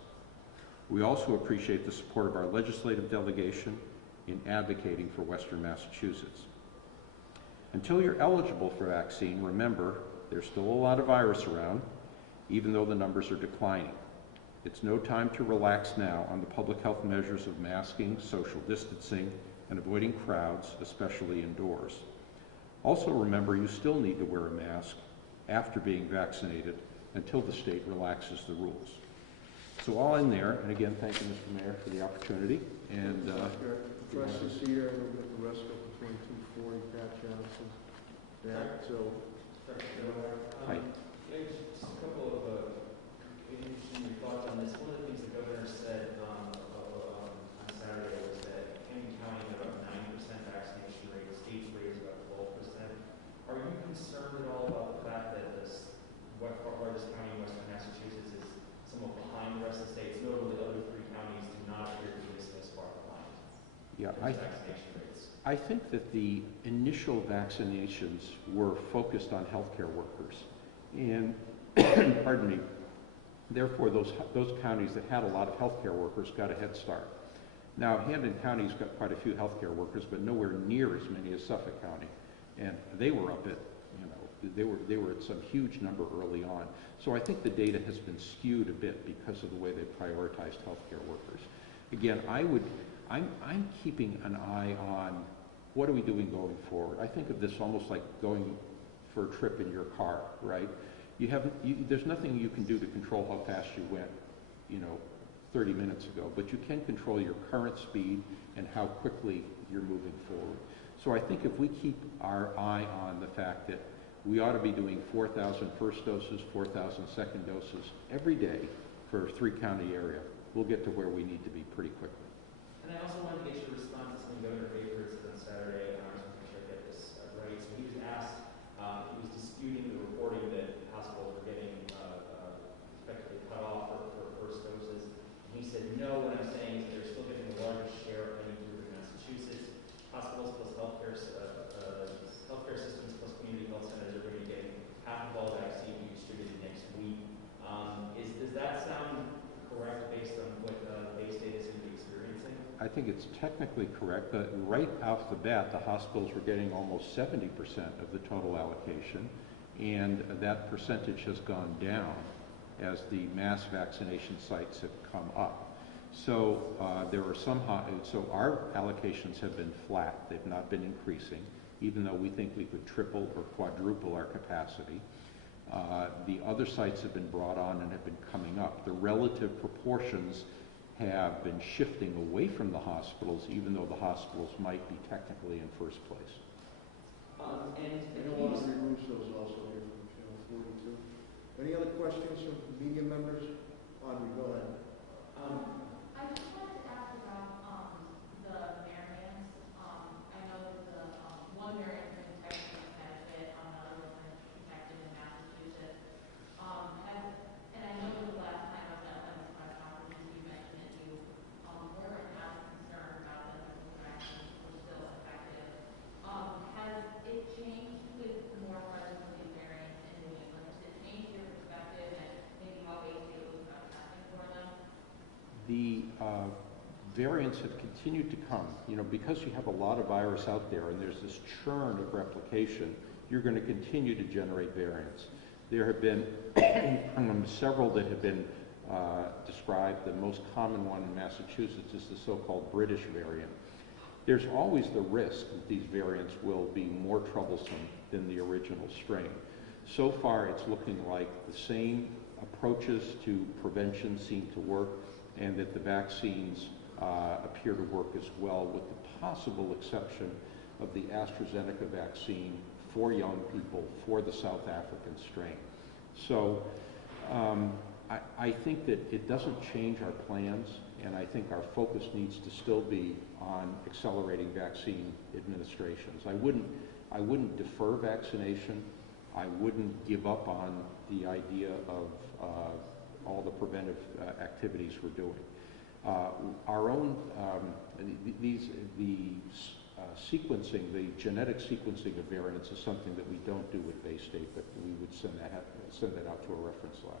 We also appreciate the support of our legislative delegation in advocating for Western Massachusetts. Until you're eligible for vaccine, remember, there's still a lot of virus around, even though the numbers are declining. It's no time to relax now on the public health measures of masking, social distancing, and avoiding crowds, especially indoors. Also remember, you still need to wear a mask after being vaccinated until the state relaxes the rules. So all in there, and again, thank you, Mr. Mayor, for the opportunity. And Professor Cedar, and we'll get the rest of the 2240, Pat Johnson. Yeah, so. Hi. Maybe just a couple of interesting thoughts on this. One of the things the governor said on Saturday was that Kennedy County had about 9% vaccination rate, the state's rate is about 12%. Are you concerned at all about the fact that this largest county in Western Massachusetts is somewhat behind the rest of the states? Notably, the other three counties do not appear to be as far behind. Yeah, Vaccination rates. I think that the initial vaccinations were focused on healthcare workers, and pardon me, therefore those counties that had a lot of healthcare workers got a head start. Now, Hampden County's got quite a few healthcare workers, but nowhere near as many as Suffolk County, and they were up at, they were at some huge number early on. So I think the data has been skewed a bit because of the way they prioritized healthcare workers. Again, I'm keeping an eye on what are we doing going forward. I think of this almost like going for a trip in your car, right? There's nothing you can do to control how fast you went, 30 minutes ago, but you can control your current speed and how quickly you're moving forward. So I think if we keep our eye on the fact that we ought to be doing 4,000 first doses, 4,000 second doses every day for a 3-county area, we'll get to where we need to be pretty quickly. And I also wanted to get your response to something Governor Baker said on Saturday, and I want to make sure I get this right. So he was asked, he was disputing the reporting that hospitals were getting effectively cut off for first doses. And he said, no, what I'm saying is they're still getting the largest share of any group in Massachusetts. Hospitals plus healthcare systems plus community health centers are going to be getting half of all vaccine to be distributed next week. Does that sound correct based on what Bay State is going to be experiencing? I think it's technically correct, but right off the bat, the hospitals were getting almost 70% of the total allocation, and that percentage has gone down as the mass vaccination sites have come up. So there are so our allocations have been flat. They've not been increasing, even though we think we could triple or quadruple our capacity. The other sites have been brought on and have been coming up. The relative proportions have been shifting away from the hospitals, even though the hospitals might be technically in first place. And I want to remove those also here from Channel 42. Any other questions from media members? Audrey, go ahead. I just wanted to ask about the variants. I know that the one variant has been detected in Connecticut, another one has been detected in Massachusetts. And I know that the last time I was at one of the press conferences, you mentioned that you weren't as concerned about them as the vaccines were still effective. Has it changed with more presence of these variants in New England? Has it changed your perspective and maybe how Bay State was about testing for them? The variants have continued to come. Because you have a lot of virus out there and there's this churn of replication, you're going to continue to generate variants. There have been several that have been described. The most common one in Massachusetts is the so-called British variant. There's always the risk that these variants will be more troublesome than the original strain. So far, it's looking like the same approaches to prevention seem to work, and that the vaccines appear to work as well, with the possible exception of the AstraZeneca vaccine for young people for the South African strain. So I think that it doesn't change our plans, and I think our focus needs to still be on accelerating vaccine administrations. I wouldn't defer vaccination. I wouldn't give up on the idea of all the preventive activities we're doing. Our own, sequencing, the genetic sequencing of variants is something that we don't do at Bay State, but we would send that out to a reference lab.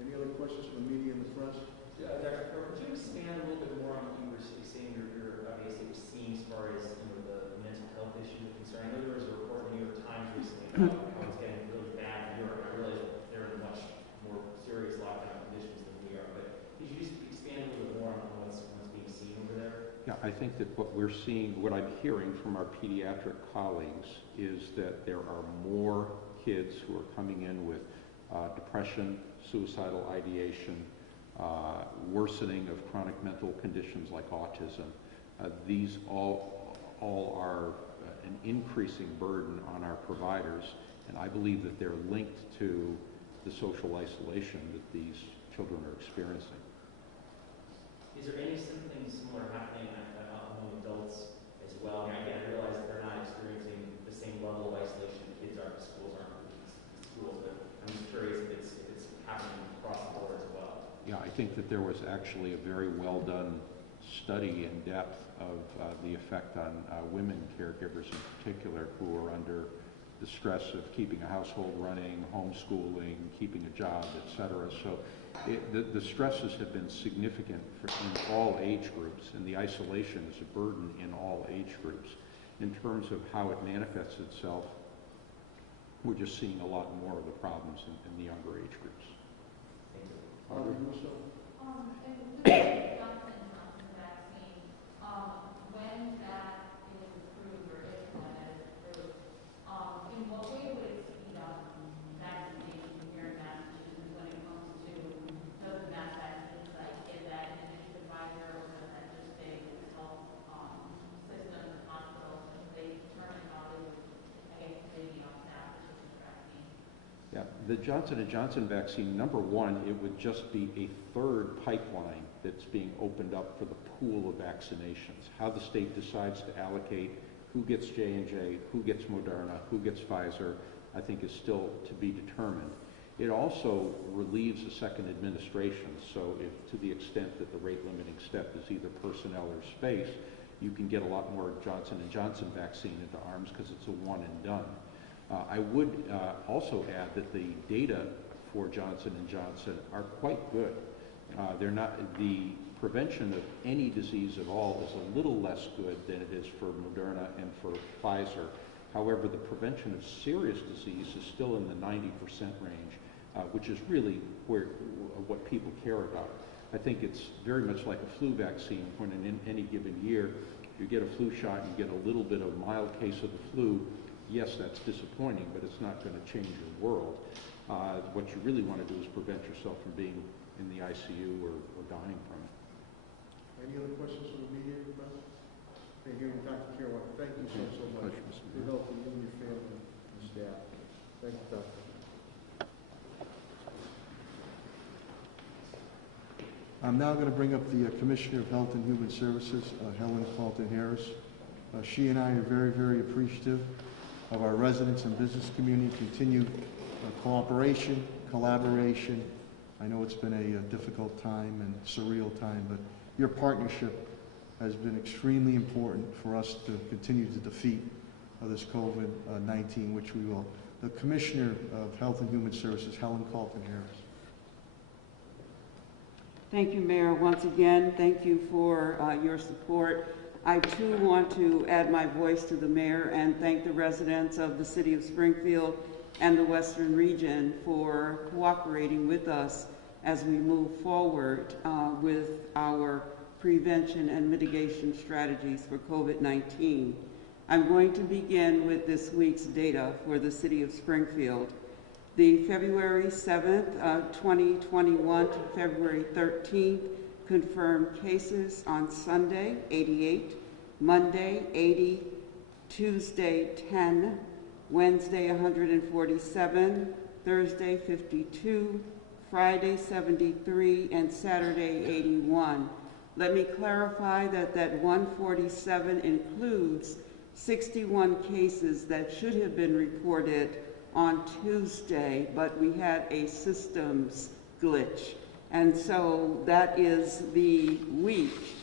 Any other questions from the media and the press? Dr. Carver, could you expand a little bit more on what you were saying you're basically seeing as far as the mental health issue concern? I know there was a report in the New York Times recently about how it's getting really bad in Europe. I realize they're in much more serious lockdown conditions than we are, but could you just expand a little bit more on what's being seen over there? Yeah, I think that what we're seeing, what I'm hearing from our pediatric colleagues is that there are more kids who are coming in with depression, suicidal ideation, worsening of chronic mental conditions like autism. These all are an increasing burden on our providers, and I believe that they're linked to the social isolation that these children are experiencing. Is there something similar happening among adults as well? I mean, again, I realize that they're not experiencing the same level of isolation kids are, schools aren't, but I'm just curious if it's happening across the board as well. Yeah, I think that there was actually a very well done study in depth of the effect on women caregivers in particular who are under the stress of keeping a household running, homeschooling, keeping a job, etc. So the stresses have been significant in all age groups, and the isolation is a burden in all age groups. In terms of how it manifests itself, we're just seeing a lot more of the problems in the younger age groups. Thank you. And with the Johnson vaccine, when that is approved, or if when that is approved, in what way would it speed up vaccination here in Massachusetts when it comes to those mass vaccines? Like, is that an initiative Pfizer, or is that just a health system, hospitals, and they determine how they would, I guess, maybe on that particular vaccine? Yeah, the Johnson & Johnson vaccine, number one, it would just be a third pipeline that's being opened up for the pool of vaccinations. How the state decides to allocate who gets J&J, who gets Moderna, who gets Pfizer, I think is still to be determined. It also relieves a second administration, so if to the extent that the rate limiting step is either personnel or space, you can get a lot more Johnson & Johnson vaccine into arms because it's a one and done. I would also add that the data for Johnson & Johnson are quite good. They're not, the prevention of any disease at all is a little less good than it is for Moderna and for Pfizer. However, the prevention of serious disease is still in the 90% range, which is really what people care about. I think it's very much like a flu vaccine when in any given year you get a flu shot, you get a little bit of mild case of the flu. Yes, that's disappointing, but it's not going to change your world. What you really want to do is prevent yourself from being in the ICU or dying from it. Any other questions from the media? Okay, here with Dr. Caroline. Thank you so much. Pleasure, Mr. Good health to you and your family and staff. Thank you, Doctor. I'm now going to bring up the Commissioner of Health and Human Services, Helen Falton-Harris. She and I are very, very appreciative of our residents and business community, continued cooperation, collaboration. I know it's been a difficult time and surreal time, but your partnership has been extremely important for us to continue to defeat this COVID-19, which we will. The Commissioner of Health and Human Services, Helen Falton-Harris. Thank you, Mayor. Once again, thank you for your support. I too want to add my voice to the Mayor and thank the residents of the City of Springfield and the Western region for cooperating with us as we move forward with our prevention and mitigation strategies for COVID-19. I'm going to begin with this week's data for the City of Springfield. The February 7th, 2021 to February 13th confirmed cases on Sunday, 88. Monday 80, Tuesday 10, Wednesday 147, Thursday 52, Friday 73, and Saturday 81. Let me clarify that that 147 includes 61 cases that should have been reported on Tuesday, but we had a systems glitch. And so that is the week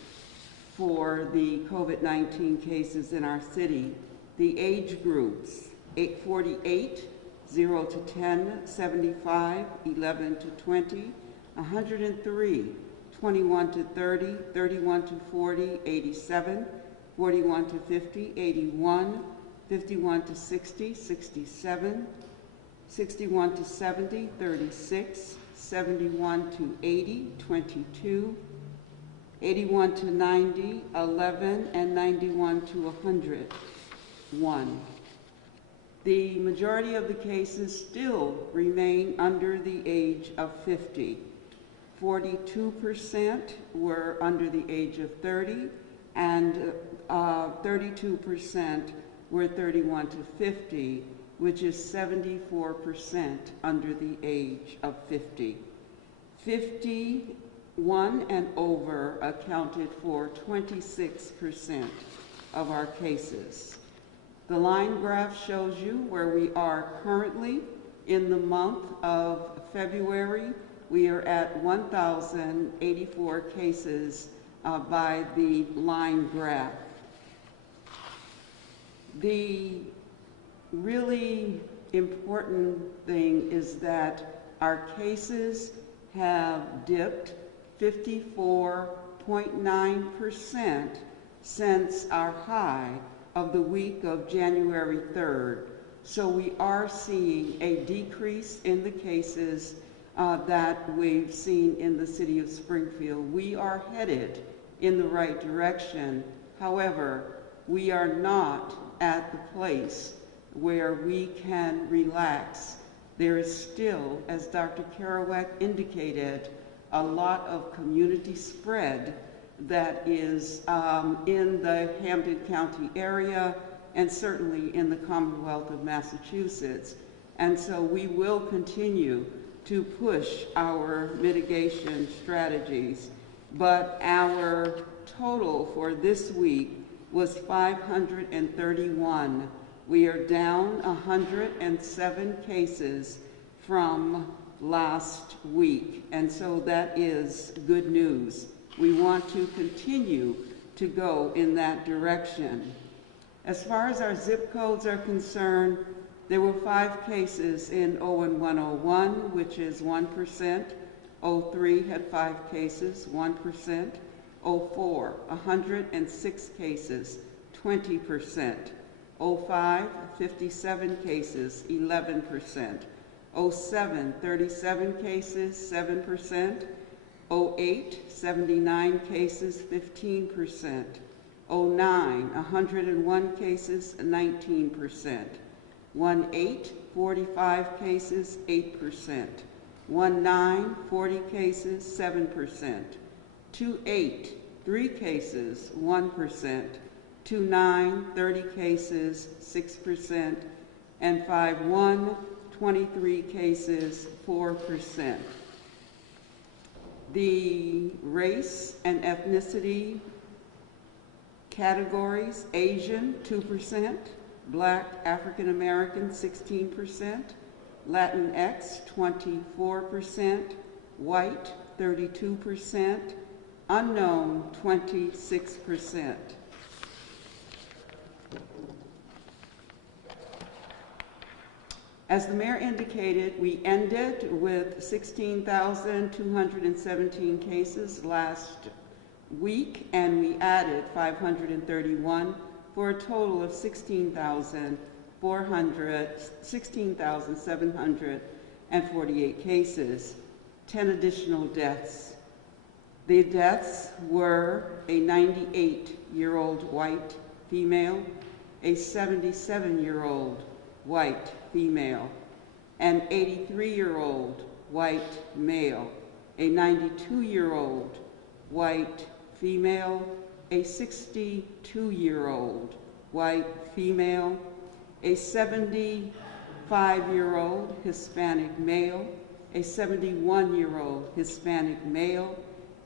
for the COVID-19 cases in our city. The age groups, 848, 0 to 10, 75, 11 to 20, 103, 21 to 30, 31 to 40, 87, 41 to 50, 81, 51 to 60, 67, 61 to 70, 36, 71 to 80, 22, 81 to 90, 11, and 91 to 100, 1. The majority of the cases still remain under the age of 50. 42% were under the age of 30, and 32% were 31 to 50, which is 74% under the age of 50. 51 and over accounted for 26% of our cases. The line graph shows you where we are currently. In the month of February, we are at 1,084 cases by the line graph. The really important thing is that our cases have dipped 54.9% since our high of the week of January 3rd. So we are seeing a decrease in the cases that we've seen in the city of Springfield. We are headed in the right direction. However, we are not at the place where we can relax. There is still, as Dr. Kerouac indicated, a lot of community spread that is in the Hampden County area and certainly in the Commonwealth of Massachusetts. And so we will continue to push our mitigation strategies. But our total for this week was 531. We are down 107 cases from last week, and so that is good news. We want to continue to go in that direction. As far as our zip codes are concerned, there were 5 cases in 01101, which is 1%. 03 had 5 cases, 1%. 04, 106 cases, 20%. 05, 57 cases, 11%. 07, 37 cases, 7%. 08, 79 cases, 15%. 09, 101 cases, 19%. 18, 45 cases, 8%. 19, 40 cases, 7%. 28, 3 cases, 1%. 29, 30 cases, 6%. And 51, 23 cases, 4%. The race and ethnicity categories: Asian, 2%, Black, African American, 16%, Latinx, 24%, White, 32%, Unknown, 26%. As the mayor indicated, we ended with 16,217 cases last week, and we added 531 for a total of 16,748 cases, 10 additional deaths. The deaths were a 98-year-old white female, a 77-year-old white female, an 83-year-old white male, a 92-year-old white female, a 62-year-old white female, a 75-year-old Hispanic male, a 71-year-old Hispanic male,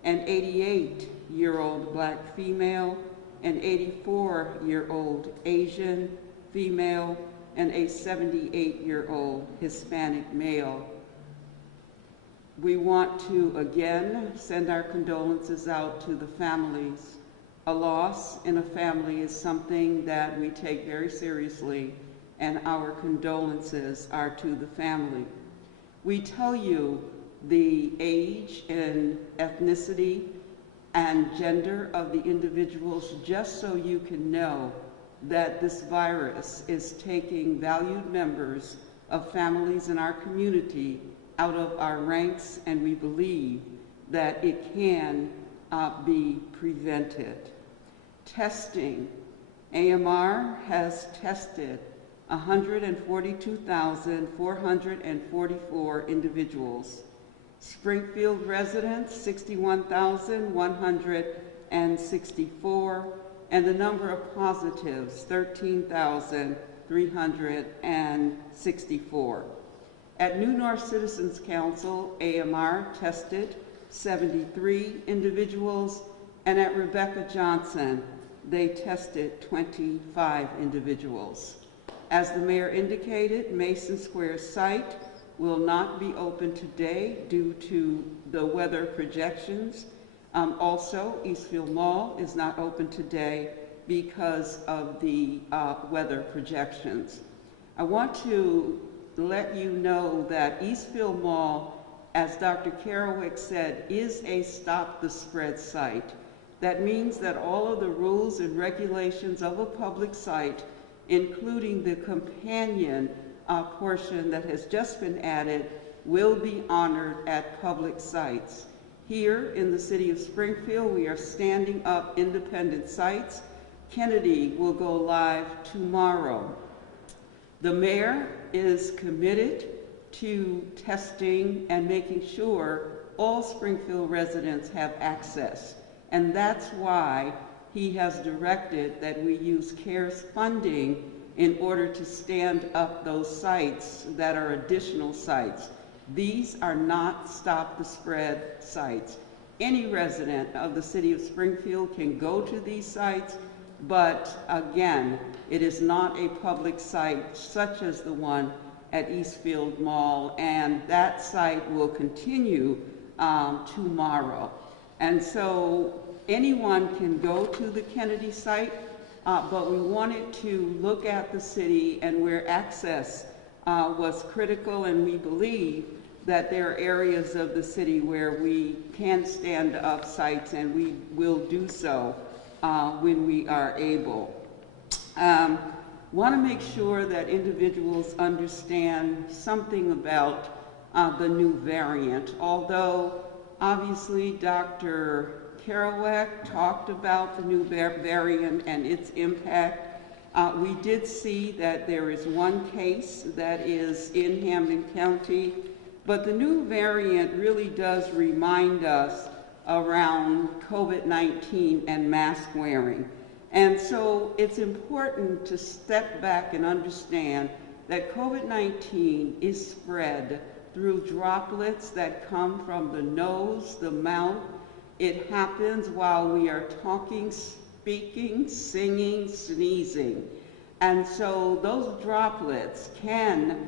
an 88-year-old black female, an 84-year-old Asian female, and a 78-year-old Hispanic male. We want to again send our condolences out to the families. A loss in a family is something that we take very seriously, and our condolences are to the family. We tell you the age and ethnicity and gender of the individuals just so you can know that this virus is taking valued members of families in our community out of our ranks, and we believe that it can be prevented. Testing. AMR has tested 142,444 individuals. Springfield residents, 61,164, and the number of positives, 13,364. At New North Citizens Council, AMR tested 73 individuals, and at Rebecca Johnson, they tested 25 individuals. As the mayor indicated, Mason Square site will not be open today due to the weather projections. Also, Eastfield Mall is not open today because of the weather projections. I want to let you know that Eastfield Mall, as Dr. Kerouac said, is a stop the spread site. That means that all of the rules and regulations of a public site, including the companion portion that has just been added, will be honored at public sites. Here in the city of Springfield, we are standing up independent sites. Kennedy will go live tomorrow. The mayor is committed to testing and making sure all Springfield residents have access. And that's why he has directed that we use CARES funding in order to stand up those sites that are additional sites. These are not stop the spread sites. Any resident of the city of Springfield can go to these sites, but again, it is not a public site such as the one at Eastfield Mall, and that site will continue tomorrow. And so anyone can go to the Kennedy site, but we wanted to look at the city and where access was critical, and we believe that there are areas of the city where we can stand up sites, and we will do so when we are able. Want to make sure that individuals understand something about the new variant. Although obviously Dr. Kerouac talked about the new variant and its impact, we did see that there is one case that is in Hampden County, but the new variant really does remind us around COVID-19 and mask wearing. And so it's important to step back and understand that COVID-19 is spread through droplets that come from the nose, the mouth. It happens while we are talking, speaking, singing, sneezing. And so those droplets can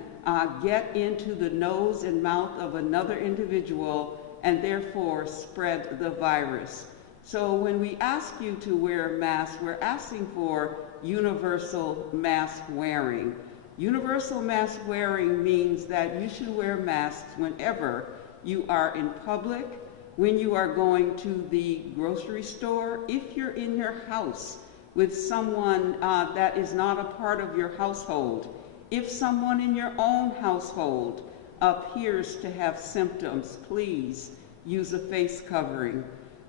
get into the nose and mouth of another individual and therefore spread the virus. So when we ask you to wear a mask, we're asking for universal mask wearing. Universal mask wearing means that you should wear masks whenever you are in public, when you are going to the grocery store, if you're in your house with someone that is not a part of your household, if someone in your own household appears to have symptoms, please use a face covering.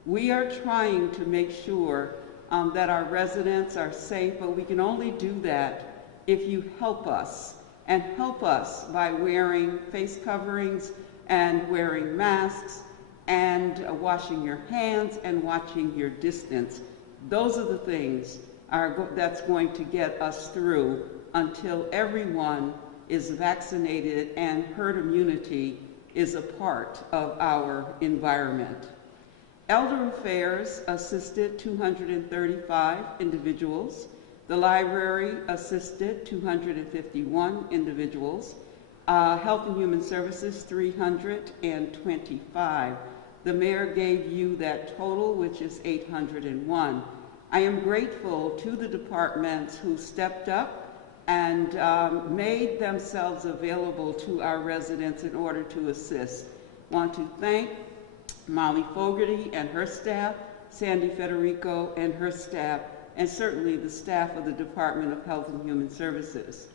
We are trying to make sure that our residents are safe, but we can only do that if you help us, and help us by wearing face coverings and wearing masks and washing your hands and watching your distance. Those are the things that's going to get us through until everyone is vaccinated and herd immunity is a part of our environment. Elder Affairs assisted 235 individuals. The library assisted 251 individuals. Health and Human Services, 325. The mayor gave you that total, which is 801. I am grateful to the departments who stepped up and made themselves available to our residents in order to assist. Want to thank Molly Fogarty and her staff, Sandy Federico and her staff, and certainly the staff of the Department of Health and Human Services.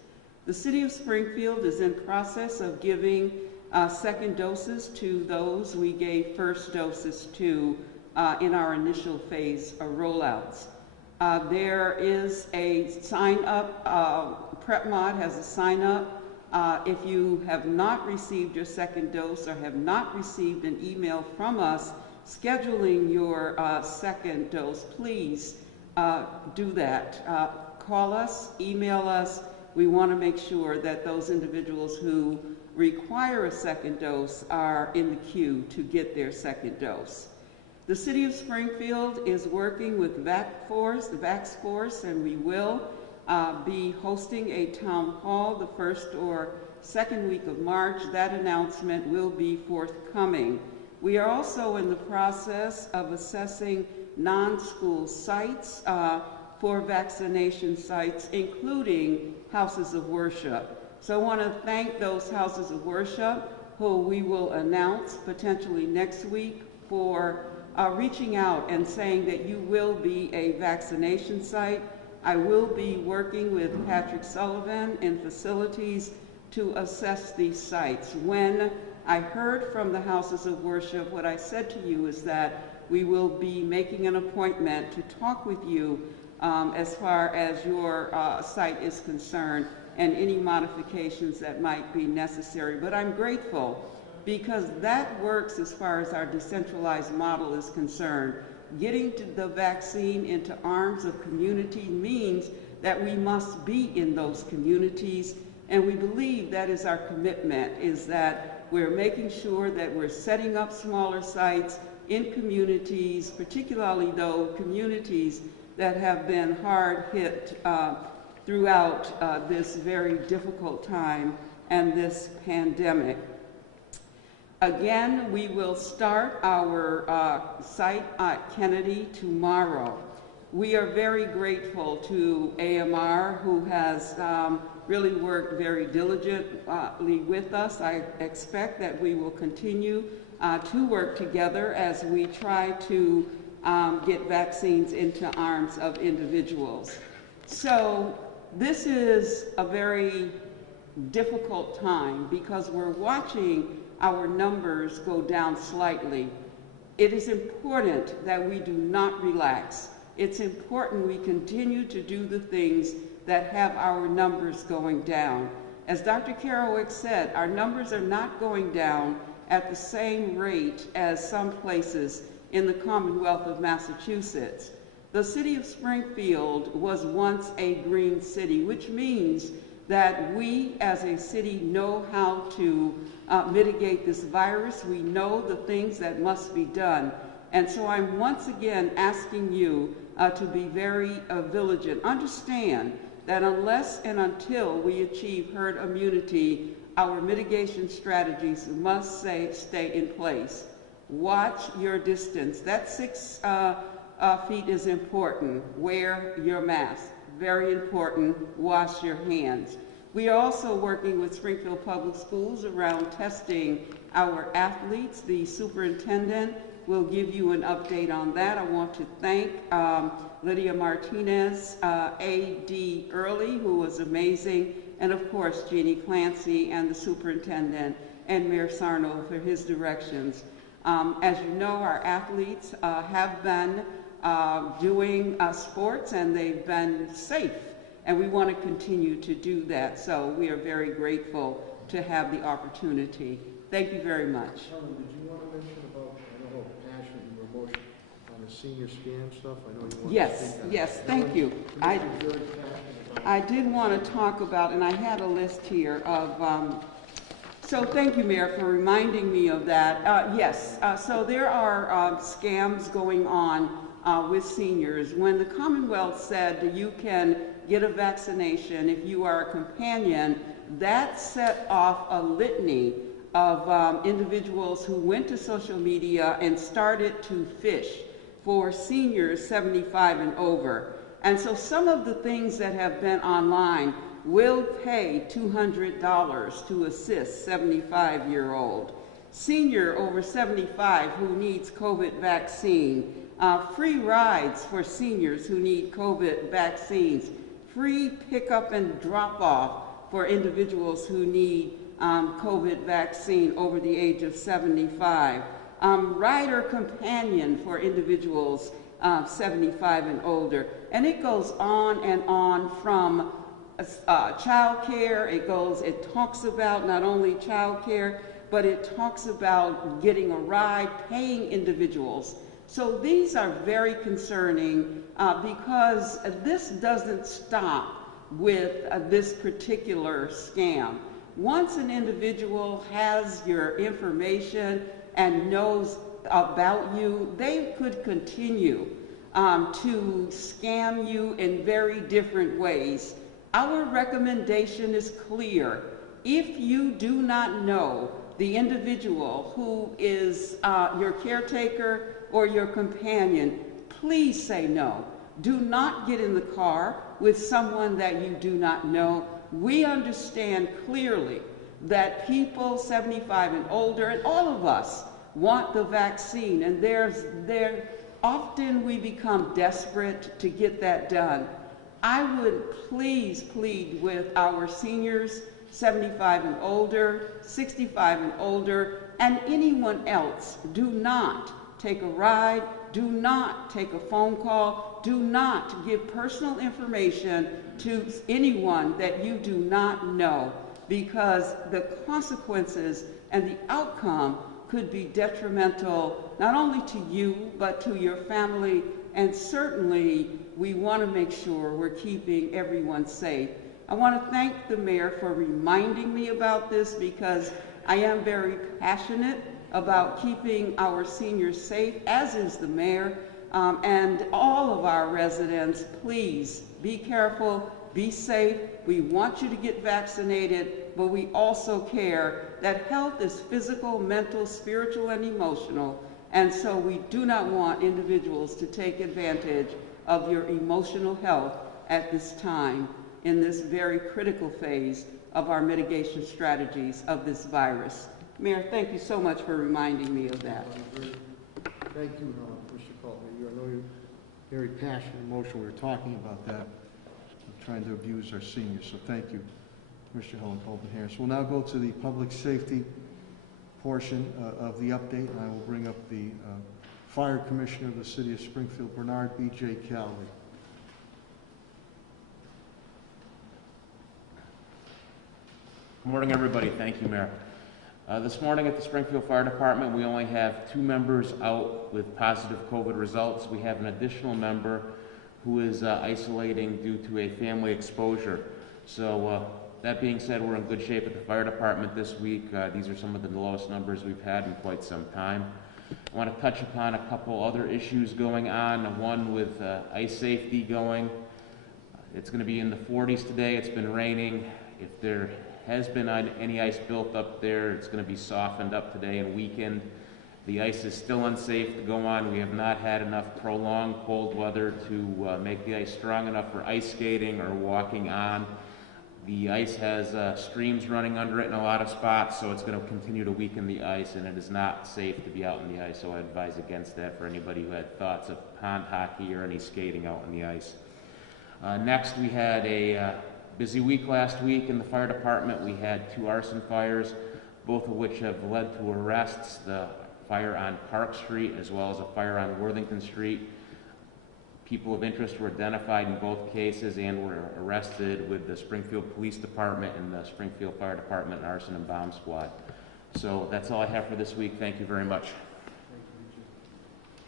The City of Springfield is in process of giving second doses to those we gave first doses to in our initial phase of rollouts. There is a sign-up, PrepMod has a sign-up. If you have not received your second dose or have not received an email from us scheduling your second dose, please do that. Call us, email us. We want to make sure that those individuals who require a second dose are in the queue to get their second dose. The City of Springfield is working with VaxForce, and we will be hosting a town hall the first or second week of March. That announcement will be forthcoming. We are also in the process of assessing non-school sites for vaccination sites, including houses of worship. So I want to thank those houses of worship who we will announce potentially next week for reaching out and saying that you will be a vaccination site. I will be working with Patrick Sullivan in facilities to assess these sites. When I heard from the houses of worship, what I said to you is that we will be making an appointment to talk with you as far as your site is concerned and any modifications that might be necessary. But I'm grateful because that works as far as our decentralized model is concerned. Getting the vaccine into arms of community means that we must be in those communities, and we believe that is our commitment, is that we're making sure that we're setting up smaller sites in communities, particularly those communities that have been hard hit throughout this very difficult time and this pandemic. Again, we will start our site at Kennedy tomorrow. We are very grateful to AMR, who has really worked very diligently with us. I expect that we will continue to work together as we try to get vaccines into arms of individuals. So this is a very difficult time because we're watching our numbers go down slightly. It is important that we do not relax. It's important we continue to do the things that have our numbers going down. As Dr. Kerouac said, our numbers are not going down at the same rate as some places in the Commonwealth of Massachusetts. The city of Springfield was once a green city, which means that we as a city know how to mitigate this virus. We know the things that must be done. And so I'm once again asking you to be very vigilant. Understand that unless and until we achieve herd immunity, our mitigation strategies must stay in place. Watch your distance. That 6 feet is important. Wear your mask. Very important. Wash your hands. We are also working with Springfield Public Schools around testing our athletes. The superintendent will give you an update on that. I want to thank Lydia Martinez, A.D. Early, who was amazing, and of course Jeannie Clancy and the superintendent and Mayor Sarno for his directions. As you know, our athletes have been doing sports and they've been safe, and we want to continue to do that. So we are very grateful to have the opportunity. Thank you very much. Helen, did you want to mention about, I know how passionate you were on the senior scam stuff? I know you want to Yes, speak on yes, that. thank you. Commissioner's very passionate about I did want to talk about, and I had a list here of, so thank you, Mayor, for reminding me of that. Yes, so there are scams going on with seniors. When the Commonwealth said you can get a vaccination if you are a companion, that set off a litany of individuals who went to social media and started to fish for seniors 75 and over. And so some of the things that have been online will pay $200 to assist 75-year-old. Senior over 75 who needs COVID vaccine, free rides for seniors who need COVID vaccines, free pickup and drop off for individuals who need COVID vaccine over the age of 75, rider companion for individuals 75 and older. And it goes on from child care. It talks about not only child care, but it talks about getting a ride, paying individuals. So these are very concerning because this doesn't stop with this particular scam. Once an individual has your information and knows about you, they could continue to scam you in very different ways. Our recommendation is clear. If you do not know the individual who is your caretaker or your companion, please say no. Do not get in the car with someone that you do not know. We understand clearly that people 75 and older, and all of us, want the vaccine, and often we become desperate to get that done. I would please plead with our seniors, 75 and older, 65 and older, and anyone else, do not take a ride, do not take a phone call, do not give personal information to anyone that you do not know, because the consequences and the outcome could be detrimental not only to you, but to your family, and certainly we want to make sure we're keeping everyone safe. I want to thank the mayor for reminding me about this, because I am very passionate about keeping our seniors safe, as is the mayor, and all of our residents. Please be careful, be safe. We want you to get vaccinated, but we also care that health is physical, mental, spiritual, and emotional, and so we do not want individuals to take advantage of your emotional health at this time, in this very critical phase of our mitigation strategies of this virus. Mayor, thank you so much for reminding me of that. Thank you, Mr. Colton. I know you're very passionate and emotional. We were talking about that, trying to abuse our seniors. So thank you, Commissioner Helen Falton-Harris. We'll now go to the public safety portion of the update, and I will bring up the Fire Commissioner of the City of Springfield, Bernard B.J. Calvi. Good morning, everybody. Thank you, Mayor. This morning at the Springfield Fire Department, we only have 2 members out with positive COVID results. We have an additional member who is isolating due to a family exposure. So that being said, we're in good shape at the fire department this week. These are some of the lowest numbers we've had in quite some time. I want to touch upon a couple other issues going on, one with ice safety going. It's going to be in the 40s today. It's been raining. If there has been any ice built up there, it's going to be softened up today and weakened. The ice is still unsafe to go on. We have not had enough prolonged cold weather to make the ice strong enough for ice skating or walking on. The ice has streams running under it in a lot of spots, so it's going to continue to weaken the ice, and it is not safe to be out in the ice, so I advise against that for anybody who had thoughts of pond hockey or any skating out in the ice. Next, we had a busy week last week in the fire department. We had 2 arson fires, both of which have led to arrests. The fire on Park Street as well as a fire on Worthington Street. People of interest were identified in both cases and were arrested with the Springfield Police Department and the Springfield Fire Department Arson and Bomb Squad. So that's all I have for this week. Thank you very much.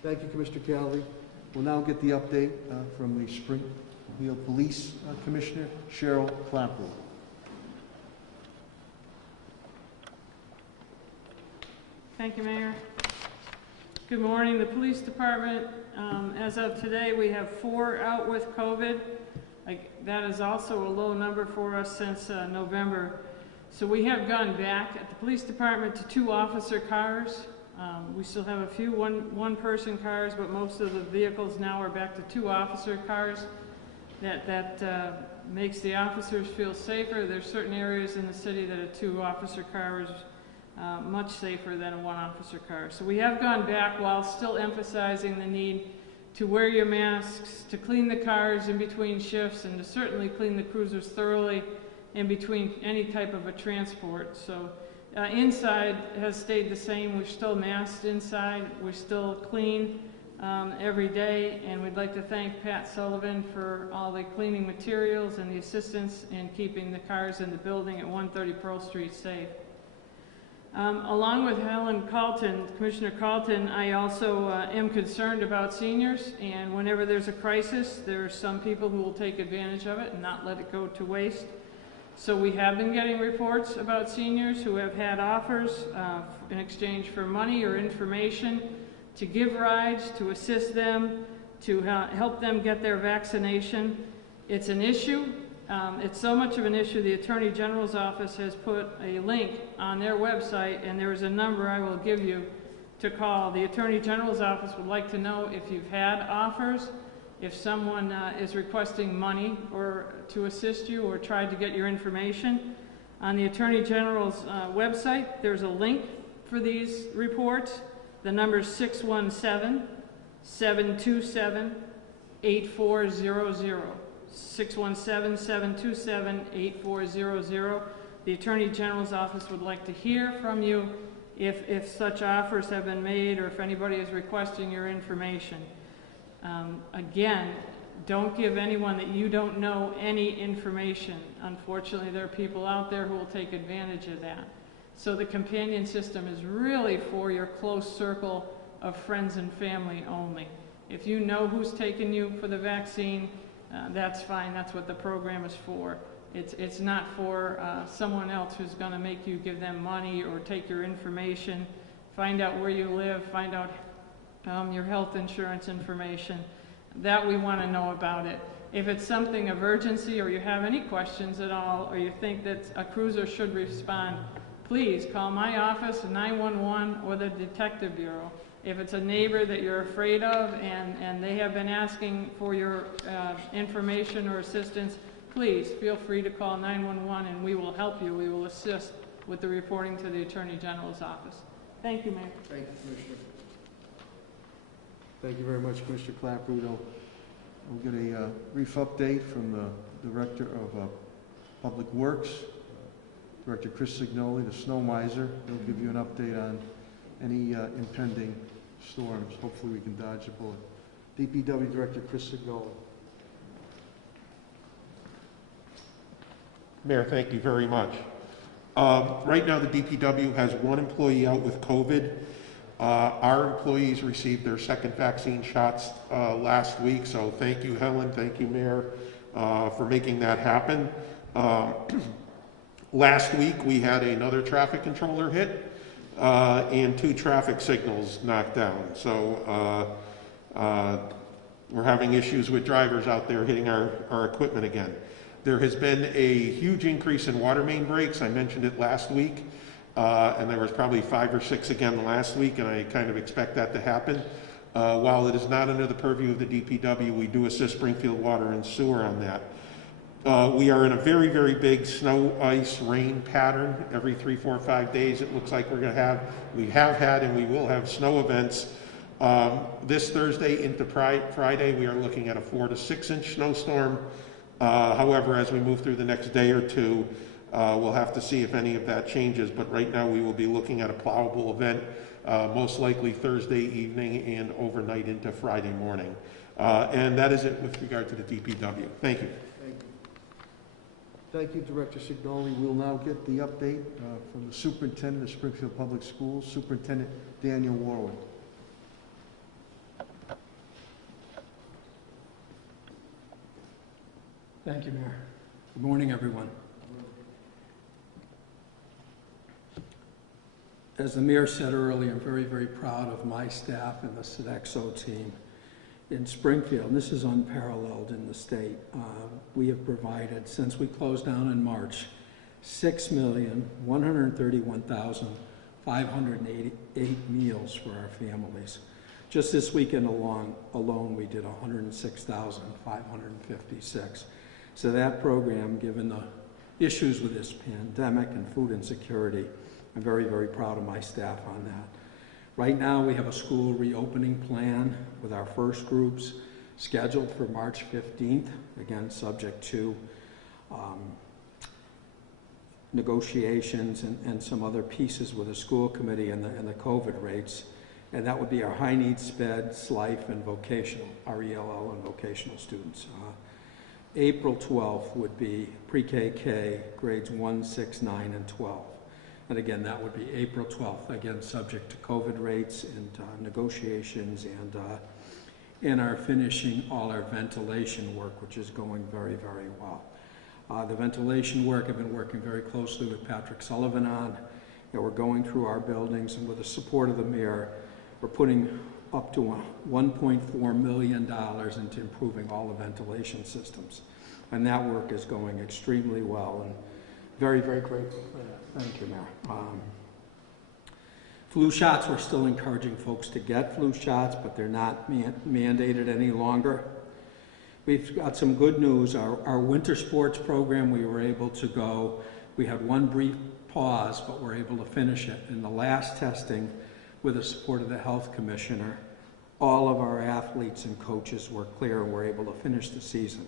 Thank you, Commissioner Calvi. We'll now get the update from the Springfield Police Commissioner, Cheryl Clapper. Thank you, Mayor. Good morning. The police department, as of today, we have 4 out with COVID. That is also a low number for us since November. So we have gone back at the police department to 2 officer cars. We still have a few one-person cars, but most of the vehicles now are back to 2 officer cars. That makes the officers feel safer. There's certain areas in the city that a 2 officer car is much safer than a 1 officer car. So we have gone back while still emphasizing the need to wear your masks, to clean the cars in between shifts, and to certainly clean the cruisers thoroughly in between any type of a transport. So inside has stayed the same. We're still masked inside. We're still clean every day, and we'd like to thank Pat Sullivan for all the cleaning materials and the assistance in keeping the cars in the building at 130 Pearl Street safe. Along with Helen Carlton, Commissioner Carlton, I also am concerned about seniors, and whenever there's a crisis, there are some people who will take advantage of it and not let it go to waste. So we have been getting reports about seniors who have had offers in exchange for money or information to give rides, to assist them, to help them get their vaccination. It's an issue. It's so much of an issue, the Attorney General's office has put a link on their website, and there is a number I will give you to call. The Attorney General's office would like to know if you've had offers, if someone is requesting money or to assist you or tried to get your information. On the Attorney General's website, there's a link for these reports. The number is 617-727-8400. 617-727-8400. The Attorney General's office would like to hear from you if such offers have been made or if anybody is requesting your information. Again, don't give anyone that you don't know any information. Unfortunately, there are people out there who will take advantage of that. So the companion system is really for your close circle of friends and family only. If you know who's taken you for the vaccine, that's fine. That's what the program is for. It's not for someone else who's going to make you give them money or take your information, find out where you live, find out your health insurance information. That we want to know about it. If it's something of urgency or you have any questions at all or you think that a cruiser should respond, please call my office, 911, or the Detective Bureau. If it's a neighbor that you're afraid of and they have been asking for your information or assistance, please feel free to call 911 and we will help you. We will assist with the reporting to the Attorney General's office. Thank you, Mayor. Thank you, Commissioner. Thank you very much, Commissioner Claprudo. We'll get a brief update from the Director of Public Works, Director Chris Signoli, the snow miser. He'll give you an update on any impending storms. Hopefully we can dodge a bullet. DPW Director Chris Signoli. Mayor, thank you very much. Right now the DPW has 1 employee out with COVID. Our employees received their 2nd vaccine shots last week, so thank you, Helen, thank you, Mayor, for making that happen. Last week we had another traffic controller hit and 2 traffic signals knocked down. So we're having issues with drivers out there hitting our equipment again. There has been a huge increase in water main breaks. I mentioned it last week, and there was probably 5 or 6 again last week, and I kind of expect that to happen. While it is not under the purview of the DPW, we do assist Springfield Water and Sewer on that. We are in a very, very big snow, ice, rain pattern. Every 3, 4, 5 days it looks like we have had and we will have snow events. This Thursday into Friday we are looking at a 4 to 6 inch snowstorm. However, as we move through the next day or two, we'll have to see if any of that changes, but right now we will be looking at a plowable event, most likely Thursday evening and overnight into Friday morning. And that is it with regard to the DPW. Thank you. Thank you, Director Signoli. We'll now get the update from the Superintendent of Springfield Public Schools, Superintendent Daniel Warwick. Thank you, Mayor. Good morning, everyone. As the Mayor said earlier, I'm very, very proud of my staff and the Sodexo team in Springfield. And this is unparalleled in the state. We have provided, since we closed down in March, 6,131,588 meals for our families. Just this weekend alone we did 106,556. So that program, given the issues with this pandemic and food insecurity, I'm very, very proud of my staff on that. Right now we have a school reopening plan with our first groups scheduled for March 15th, again subject to negotiations and some other pieces with the school committee and the COVID rates. And that would be our high needs sped, SLIFE, and vocational, RELL and vocational students. April 12th would be pre-KK, grades 1, 6, 9, and 12. And again, that would be April 12th, again, subject to COVID rates and negotiations, and our finishing all our ventilation work, which is going very, very well. The ventilation work, I've been working very closely with Patrick Sullivan on, and we're going through our buildings, and with the support of the mayor, we're putting up to $1.4 million into improving all the ventilation systems. And that work is going extremely well, and very, very grateful for that. Thank you, Mayor. Flu shots, we're still encouraging folks to get flu shots, but they're not mandated any longer. We've got some good news. Our winter sports program, we were able to go. We had one brief pause, but we're able to finish it. In the last testing, with the support of the health commissioner, all of our athletes and coaches were clear and were able to finish the season.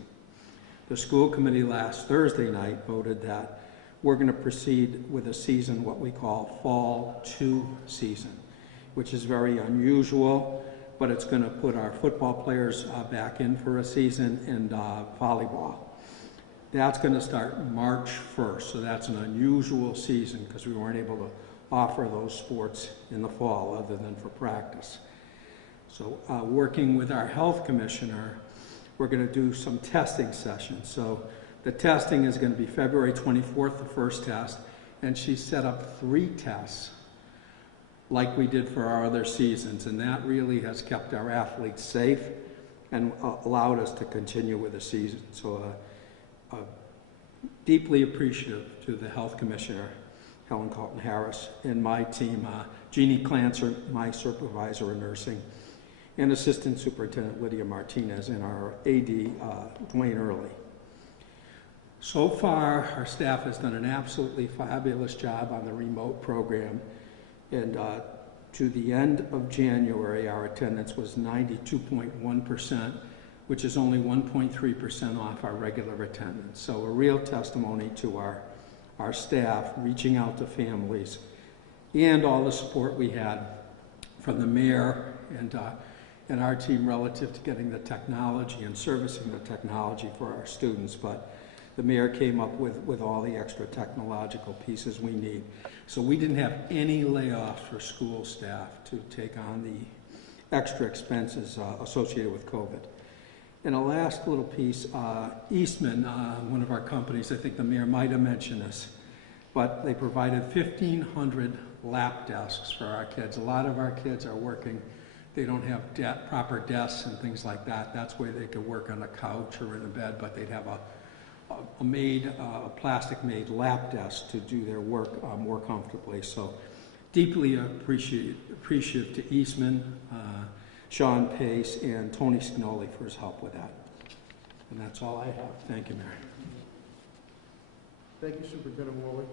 The school committee last Thursday night voted that we're going to proceed with a season, what we call Fall 2 season, which is very unusual, but it's going to put our football players back in for a season, and volleyball. That's going to start March 1st, so that's an unusual season because we weren't able to offer those sports in the fall other than for practice. So working with our health commissioner, we're going to do some testing sessions. So the testing is going to be February 24th, the first test, and she set up 3 tests like we did for our other seasons, and that really has kept our athletes safe and allowed us to continue with the season. So deeply appreciative to the health commissioner, Helen Falton-Harris, and my team, Jeannie Clancer, my supervisor in nursing, and Assistant Superintendent Lydia Martinez, and our AD, Dwayne Early. So far, our staff has done an absolutely fabulous job on the remote program, and to the end of January, our attendance was 92.1%, which is only 1.3% off our regular attendance. So a real testimony to our staff reaching out to families and all the support we had from the mayor and our team relative to getting the technology and servicing the technology for our students. But the mayor came up with all the extra technological pieces we need. So we didn't have any layoffs for school staff to take on the extra expenses associated with COVID. And a last little piece, Eastman, one of our companies, I think the mayor might have mentioned this, but they provided 1,500 lap desks for our kids. A lot of our kids are working, they don't have proper desks and things like that. That's where they could work on a couch or in a bed, but they'd have a plastic-made lap desk to do their work more comfortably. So deeply appreciative to Eastman, Sean Pace, and Tony Scanoli for his help with that. And that's all I have. Thank you, Mayor. Thank you, Superintendent Warwick.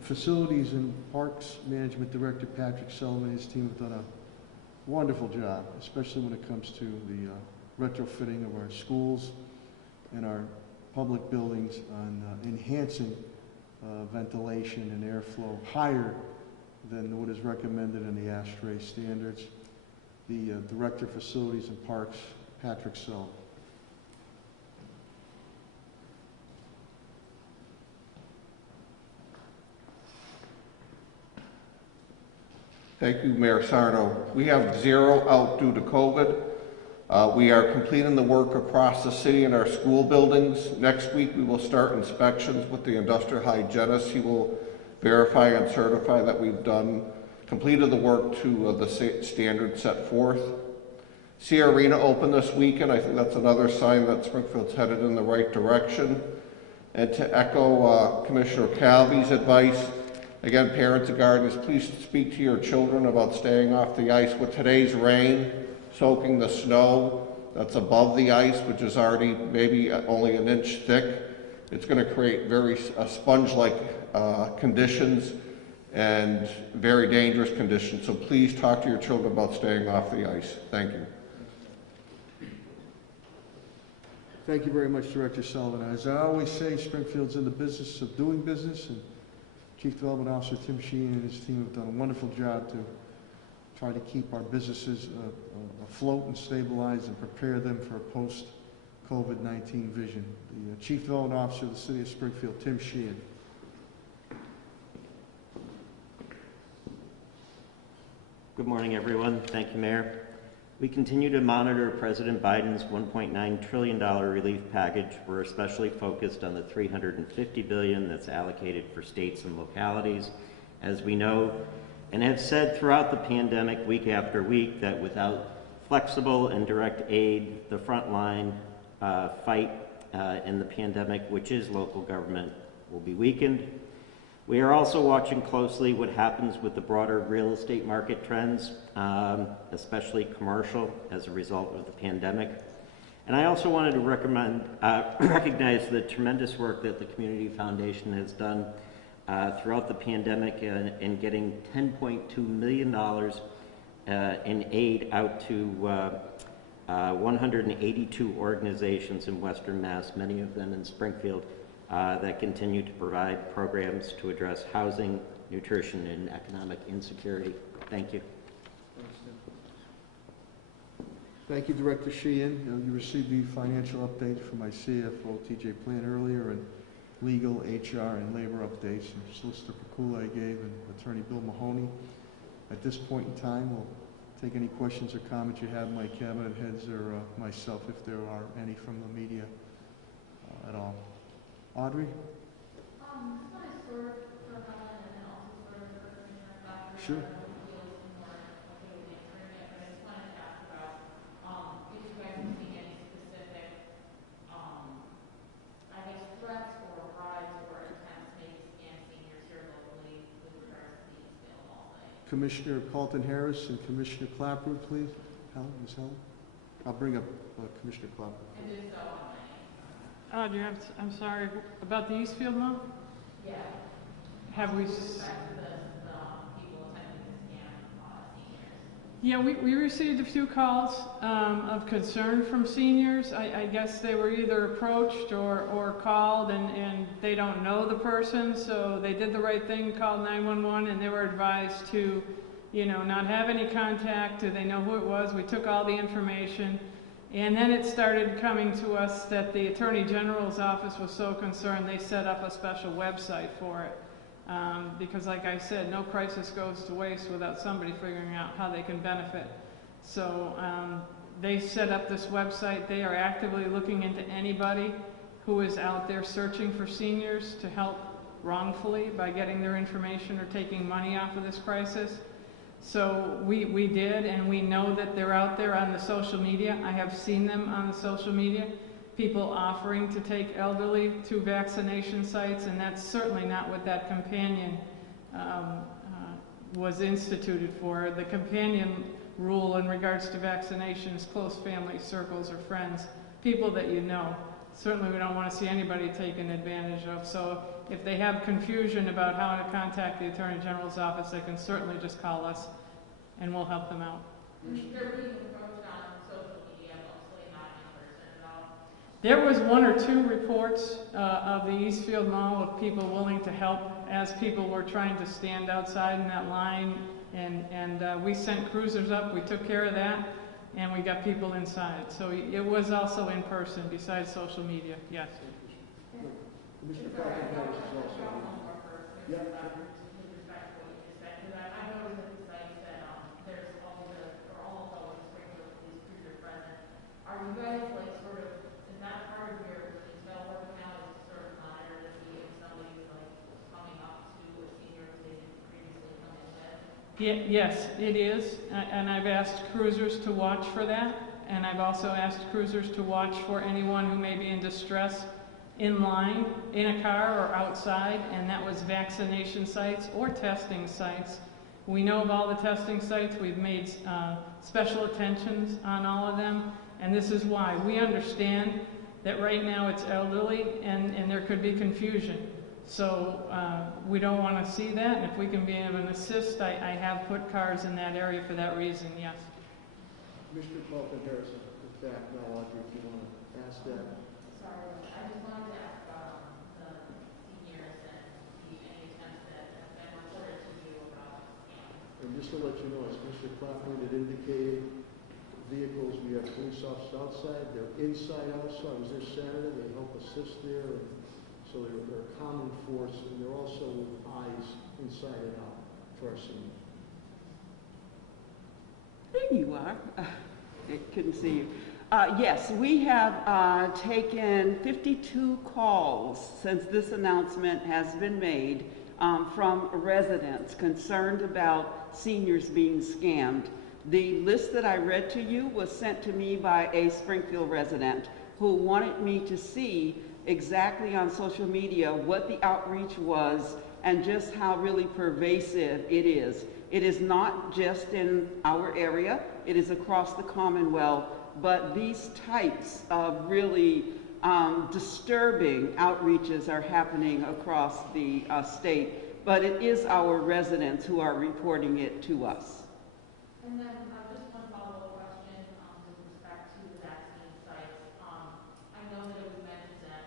Facilities and Parks Management Director Patrick Sullivan and his team have done a wonderful job, especially when it comes to the retrofitting of our schools and our public buildings on enhancing ventilation and airflow higher than what is recommended in the ASHRAE standards. The Director of Facilities and Parks, Patrick Sullivan. Thank you, Mayor Sarno. We have 0 out due to COVID. We are completing the work across the city in our school buildings. Next week we will start inspections with the industrial hygienist. He will verify and certify that we've completed the work to the standards set forth. See Arena open this weekend. I think that's another sign that Springfield's headed in the right direction. And to echo Commissioner Calvi's advice, again, parents and guardians, please speak to your children about staying off the ice. With today's rain, soaking the snow that's above the ice, which is already maybe only an inch thick, it's going to create very sponge-like conditions and very dangerous conditions. So please talk to your children about staying off the ice. Thank you. Thank you very much, Director Sullivan. As I always say, Springfield's in the business of doing business, and Chief Development Officer Tim Sheehan and his team have done a wonderful job to try to keep our businesses afloat and stabilized and prepare them for a post-COVID-19 vision. The Chief Development Officer of the City of Springfield, Tim Sheehan. Good morning, everyone. Thank you, Mayor. We continue to monitor President Biden's $1.9 trillion relief package. We're especially focused on the $350 billion that's allocated for states and localities. As we know and have said throughout the pandemic week after week, that without flexible and direct aid, the frontline fight in the pandemic, which is local government, will be weakened. We are also watching closely what happens with the broader real estate market trends, especially commercial, as a result of the pandemic. And I also wanted to recognize the tremendous work that the Community Foundation has done throughout the pandemic in getting $10.2 million in aid out to 182 organizations in Western Mass, many of them in Springfield, that continue to provide programs to address housing, nutrition, and economic insecurity. Thank you. Thank you, Director Sheehan. You received the financial update from my CFO, TJ Plant, earlier, and legal, HR, and labor updates. And Solicitor Pakula I gave, and Attorney Bill Mahoney. At this point in time, we'll take any questions or comments you have, my cabinet heads or myself, if there are any from the media at all. Audrey? Just want to sort for Helen and then also sort for Commissioner Clapper. Sure. I just wanted to ask about if you guys have seen any specific, I guess, threats or bribes or attempts maybe to scam seniors here locally with regards to the Eastvale Mall site. Commissioner Falton-Harris and Commissioner Clapper, please. Helen, Ms. Helen? I'll bring up Commissioner Clapper. And if so, Do you have, I'm sorry, about the Eastfield Mall? yeah. Have we? With respect to the people attempting to scam seniors. Yeah, we received a few calls of concern from seniors. I guess they were either approached or called and they don't know the person, so they did the right thing, called 911, and they were advised to, not have any contact. Do they know who it was? We took all the information. And then it started coming to us that the Attorney General's office was so concerned they set up a special website for it. Because like I said, no crisis goes to waste without somebody figuring out how they can benefit. So they set up this website. They are actively looking into anybody who is out there searching for seniors to help wrongfully by getting their information or taking money off of this crisis. So we did, and we know that they're out there on the social media. I have seen them on the social media, people offering to take elderly to vaccination sites, and that's certainly not what that companion was instituted for. The companion rule in regards to vaccination is close family circles or friends, people that you know. Certainly we don't want to see anybody taken advantage of. So if they have confusion about how to contact the Attorney General's office, they can certainly just call us and we'll help them out. They're being approached on social media, mostly not in person at all. There was 1 or 2 reports of the Eastfield Mall of people willing to help as people were trying to stand outside in that line, and we sent cruisers up, we took care of that, and we got people inside. So it was also in person besides social media, yes. Commissioner Falton-Harris is also here. Yeah. With respect to what you just said, because I noticed at the site that there's almost always Springfield police cruiser present. Yes, it is, and I've asked cruisers to watch for that, and I've also asked cruisers to watch for anyone who may be in distress in line, in a car or outside, and that was vaccination sites or testing sites. We know of all the testing sites. We've made special attentions on all of them, and this is why. We understand that right now it's elderly and there could be confusion. So we don't want to see that, and if we can be of an assist, I have put cars in that area for that reason, yes. Mr. Falton-Harris is back now, Audrey, if you want to ask that. Sorry, I just wanted to ask the seniors and see any attempts that have been reported to you about scams. And just to let you know, as Mr. Clapper had indicated, vehicles, we have police officers outside, they're inside also. I was there Saturday, they help assist there. And so they're a common force, and they're also with eyes inside and out for our seniors. There you are. I couldn't see you. Yes, we have taken 52 calls since this announcement has been made from residents concerned about seniors being scammed. The list that I read to you was sent to me by a Springfield resident who wanted me to see exactly on social media what the outreach was and just how really pervasive it is. It is not just in our area, it is across the Commonwealth, but these types of really disturbing outreaches are happening across the state, but it is our residents who are reporting it to us. And then just one follow-up question with respect to the vaccine sites. I know that it was mentioned that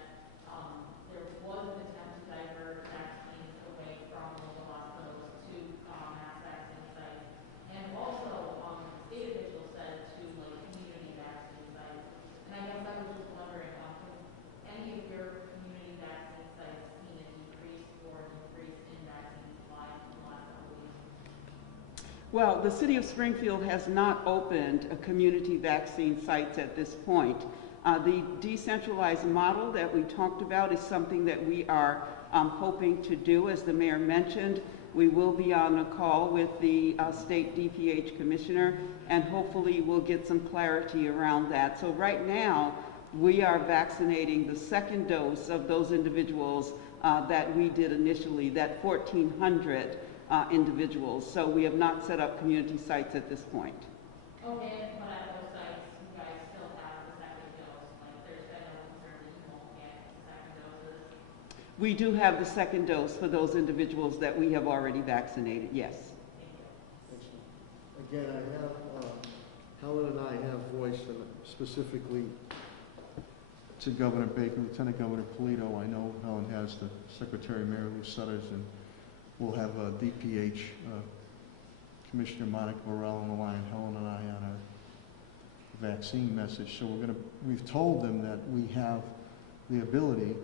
there was an attempt to divert vaccines away from local hospitals to mass vaccine sites. And also, state officials said to community vaccine sites. And I guess I was just wondering, have any of your community vaccine sites seen a decrease or an increase in vaccine supply in the last couple of weeks? Well, the city of Springfield has not opened a community vaccine sites at this point. The decentralized model that we talked about is something that we are hoping to do. As the mayor mentioned, we will be on a call with the state DPH commissioner, and hopefully we'll get some clarity around that. So right now, we are vaccinating the second dose of those individuals that we did initially, that 1,400 individuals. So we have not set up community sites at this point. Okay, but at those sites, you guys still have the second dose. There's been no concern that you won't get the second doses? We do have the second dose for those individuals that we have already vaccinated, yes. Excellent. Again, I have, Helen and I have voiced, and specifically to Governor Baker, Lieutenant Governor Polito. I know Helen has the Secretary Mayor Lou Sutters, and we'll have DPH Commissioner Monica Burrell on the line, Helen and I on our vaccine message. So we've told them that we have the ability,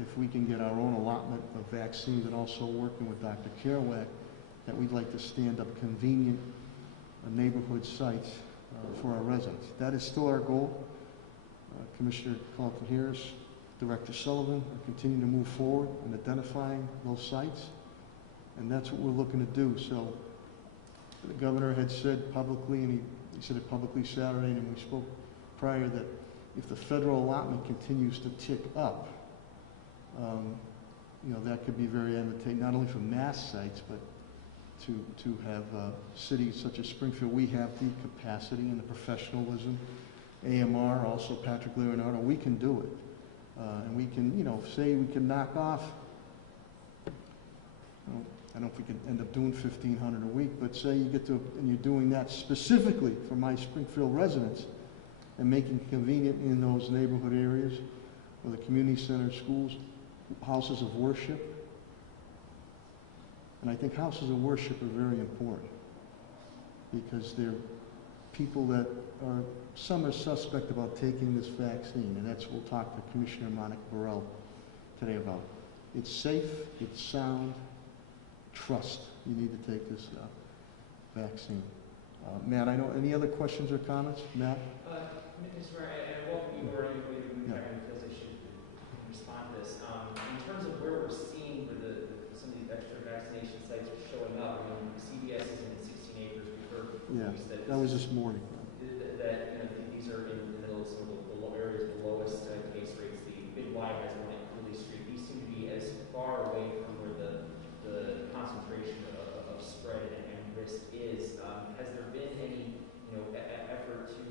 if we can get our own allotment of vaccines, and also working with Dr. Kerouac, that we'd like to stand up convenient neighborhood sites for our residents. That is still our goal. Commissioner Falton-Harris, Director Sullivan are continuing to move forward in identifying those sites, and that's what we're looking to do. So the governor had said publicly, and he said it publicly Saturday, and we spoke prior, that if the federal allotment continues to tick up, that could be very advantageous, not only for mass sites, but to have cities such as Springfield. We have the capacity and the professionalism. AMR, also Patrick Leonardo, we can do it. And we can, say we can knock off, I don't know if we can end up doing 1,500 a week, but say you get to, and you're doing that specifically for my Springfield residents and making it convenient in those neighborhood areas, or the community centers, schools, houses of worship. And I think houses of worship are very important because they're people that are, some are suspect about taking this vaccine, and that's what we'll talk to Commissioner Monica Burrell today about. It's safe, it's sound, trust. You need to take this vaccine. Matt, I know, any other questions or comments? Matt? Mr. Mayor, I welcome you already feels they should respond to this. In terms of where we're seeing where some of these extra vaccination sites are showing up, CVS is Yeah, news that that was this morning. that these are in the middle of some of the areas with the lowest case rates. The Big Y has one at Cooley Street. These seem to be as far away from where the concentration of spread and risk is. Has there been any effort to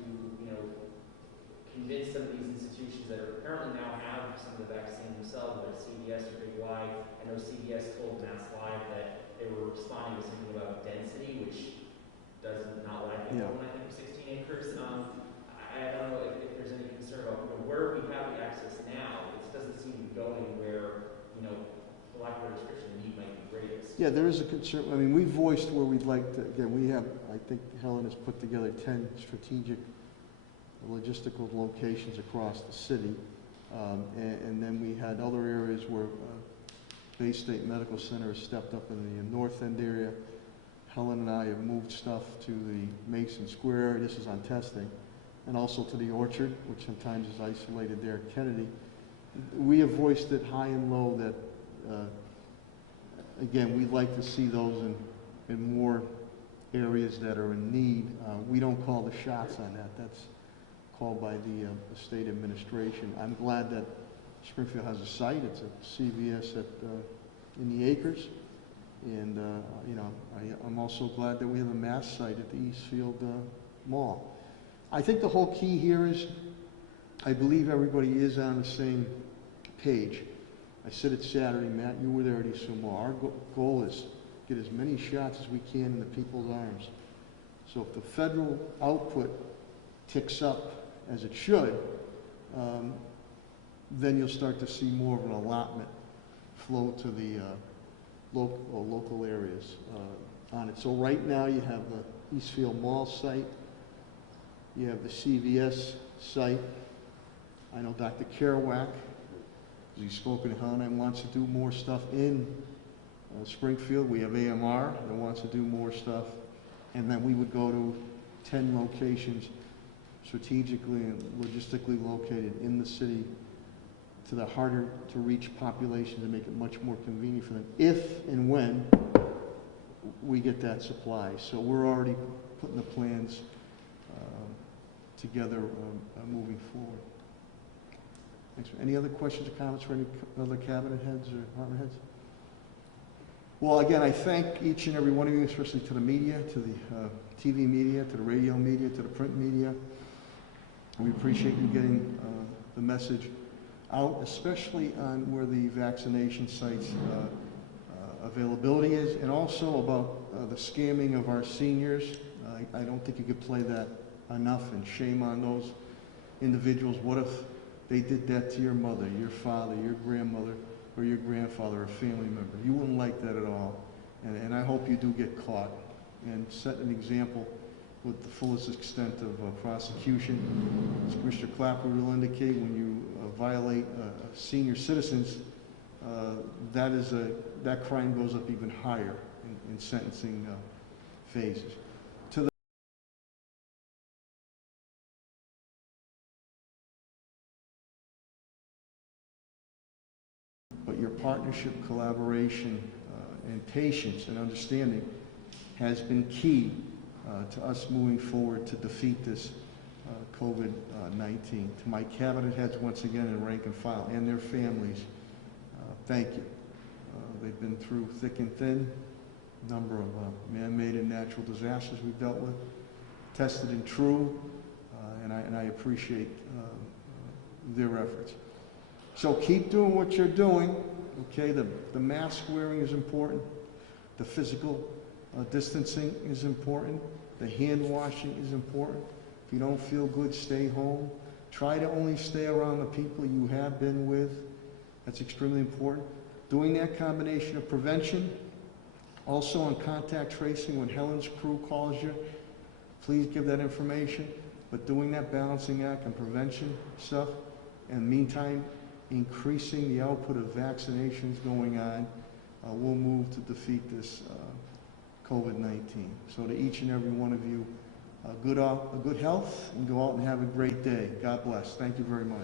convince some of these institutions that are apparently now have some of the vaccine themselves, whether it's CVS or Big Y? I know CVS told Mass Live that they were responding to something about density, which does not like it. When I think of 16 acres, I don't know if there's any concern about where we have the access now. It doesn't seem to be going where, for lack of a description, the need might be greatest. Yeah, there is a concern. I mean, we voiced where we'd like to, again, we have, I think Helen has put together 10 strategic logistical locations across the city. And then we had other areas where Bay State Medical Center has stepped up in the North End area. Helen and I have moved stuff to the Mason Square area. This is on testing. And also to the Orchard, which sometimes is isolated there at Kennedy. We have voiced it high and low that, again, we'd like to see those in more areas that are in need. We don't call the shots on that. That's called by the state administration. I'm glad that Springfield has a site. It's a CVS in the Acres. And, I'm also glad that we have a Mass site at the Eastfield Mall. I think the whole key here is, I believe everybody is on the same page. I said it Saturday, Matt, you were there at Eastfield Mall. Our goal is get as many shots as we can in the people's arms. So if the federal output ticks up as it should, then you'll start to see more of an allotment flow to the local areas on it. So right now you have the Eastfield Mall site, you have the CVS site. I know Dr. Kerouac, he's spoken to Helen, and wants to do more stuff in Springfield. We have AMR that wants to do more stuff. And then we would go to 10 locations strategically and logistically located in the city to the harder to reach populations and make it much more convenient for them if and when we get that supply. So we're already putting the plans together moving forward. Thanks. Any other questions or comments for any other cabinet heads or department heads? Well, again, I thank each and every one of you, especially to the media, to the TV media, to the radio media, to the print media. We appreciate you getting the message out, especially on where the vaccination sites availability is, and also about the scamming of our seniors. I don't think you could play that enough, and shame on those individuals. What if they did that to your mother, your father, your grandmother, or your grandfather, or a family member? You wouldn't like that at all. And I hope you do get caught and set an example with the fullest extent of prosecution. As Commissioner Clapper will indicate, when you violate senior citizens, that crime goes up even higher in sentencing phases. But your partnership, collaboration, and patience and understanding has been key to us moving forward to defeat this COVID-19. To my cabinet heads, once again, in rank and file, and their families, thank you. They've been through thick and thin, a number of man-made and natural disasters we've dealt with, tested and true, and I appreciate their efforts. So keep doing what you're doing, okay? The mask wearing is important. The physical distancing is important. The hand washing is important. If you don't feel good, stay home. Try to only stay around the people you have been with. That's extremely important. Doing that combination of prevention, also on contact tracing, when Helen's crew calls you, please give that information. But doing that balancing act and prevention stuff, and meantime, increasing the output of vaccinations going on, we'll move to defeat this COVID-19. So to each and every one of you, good health, and go out and have a great day. God bless. Thank you very much.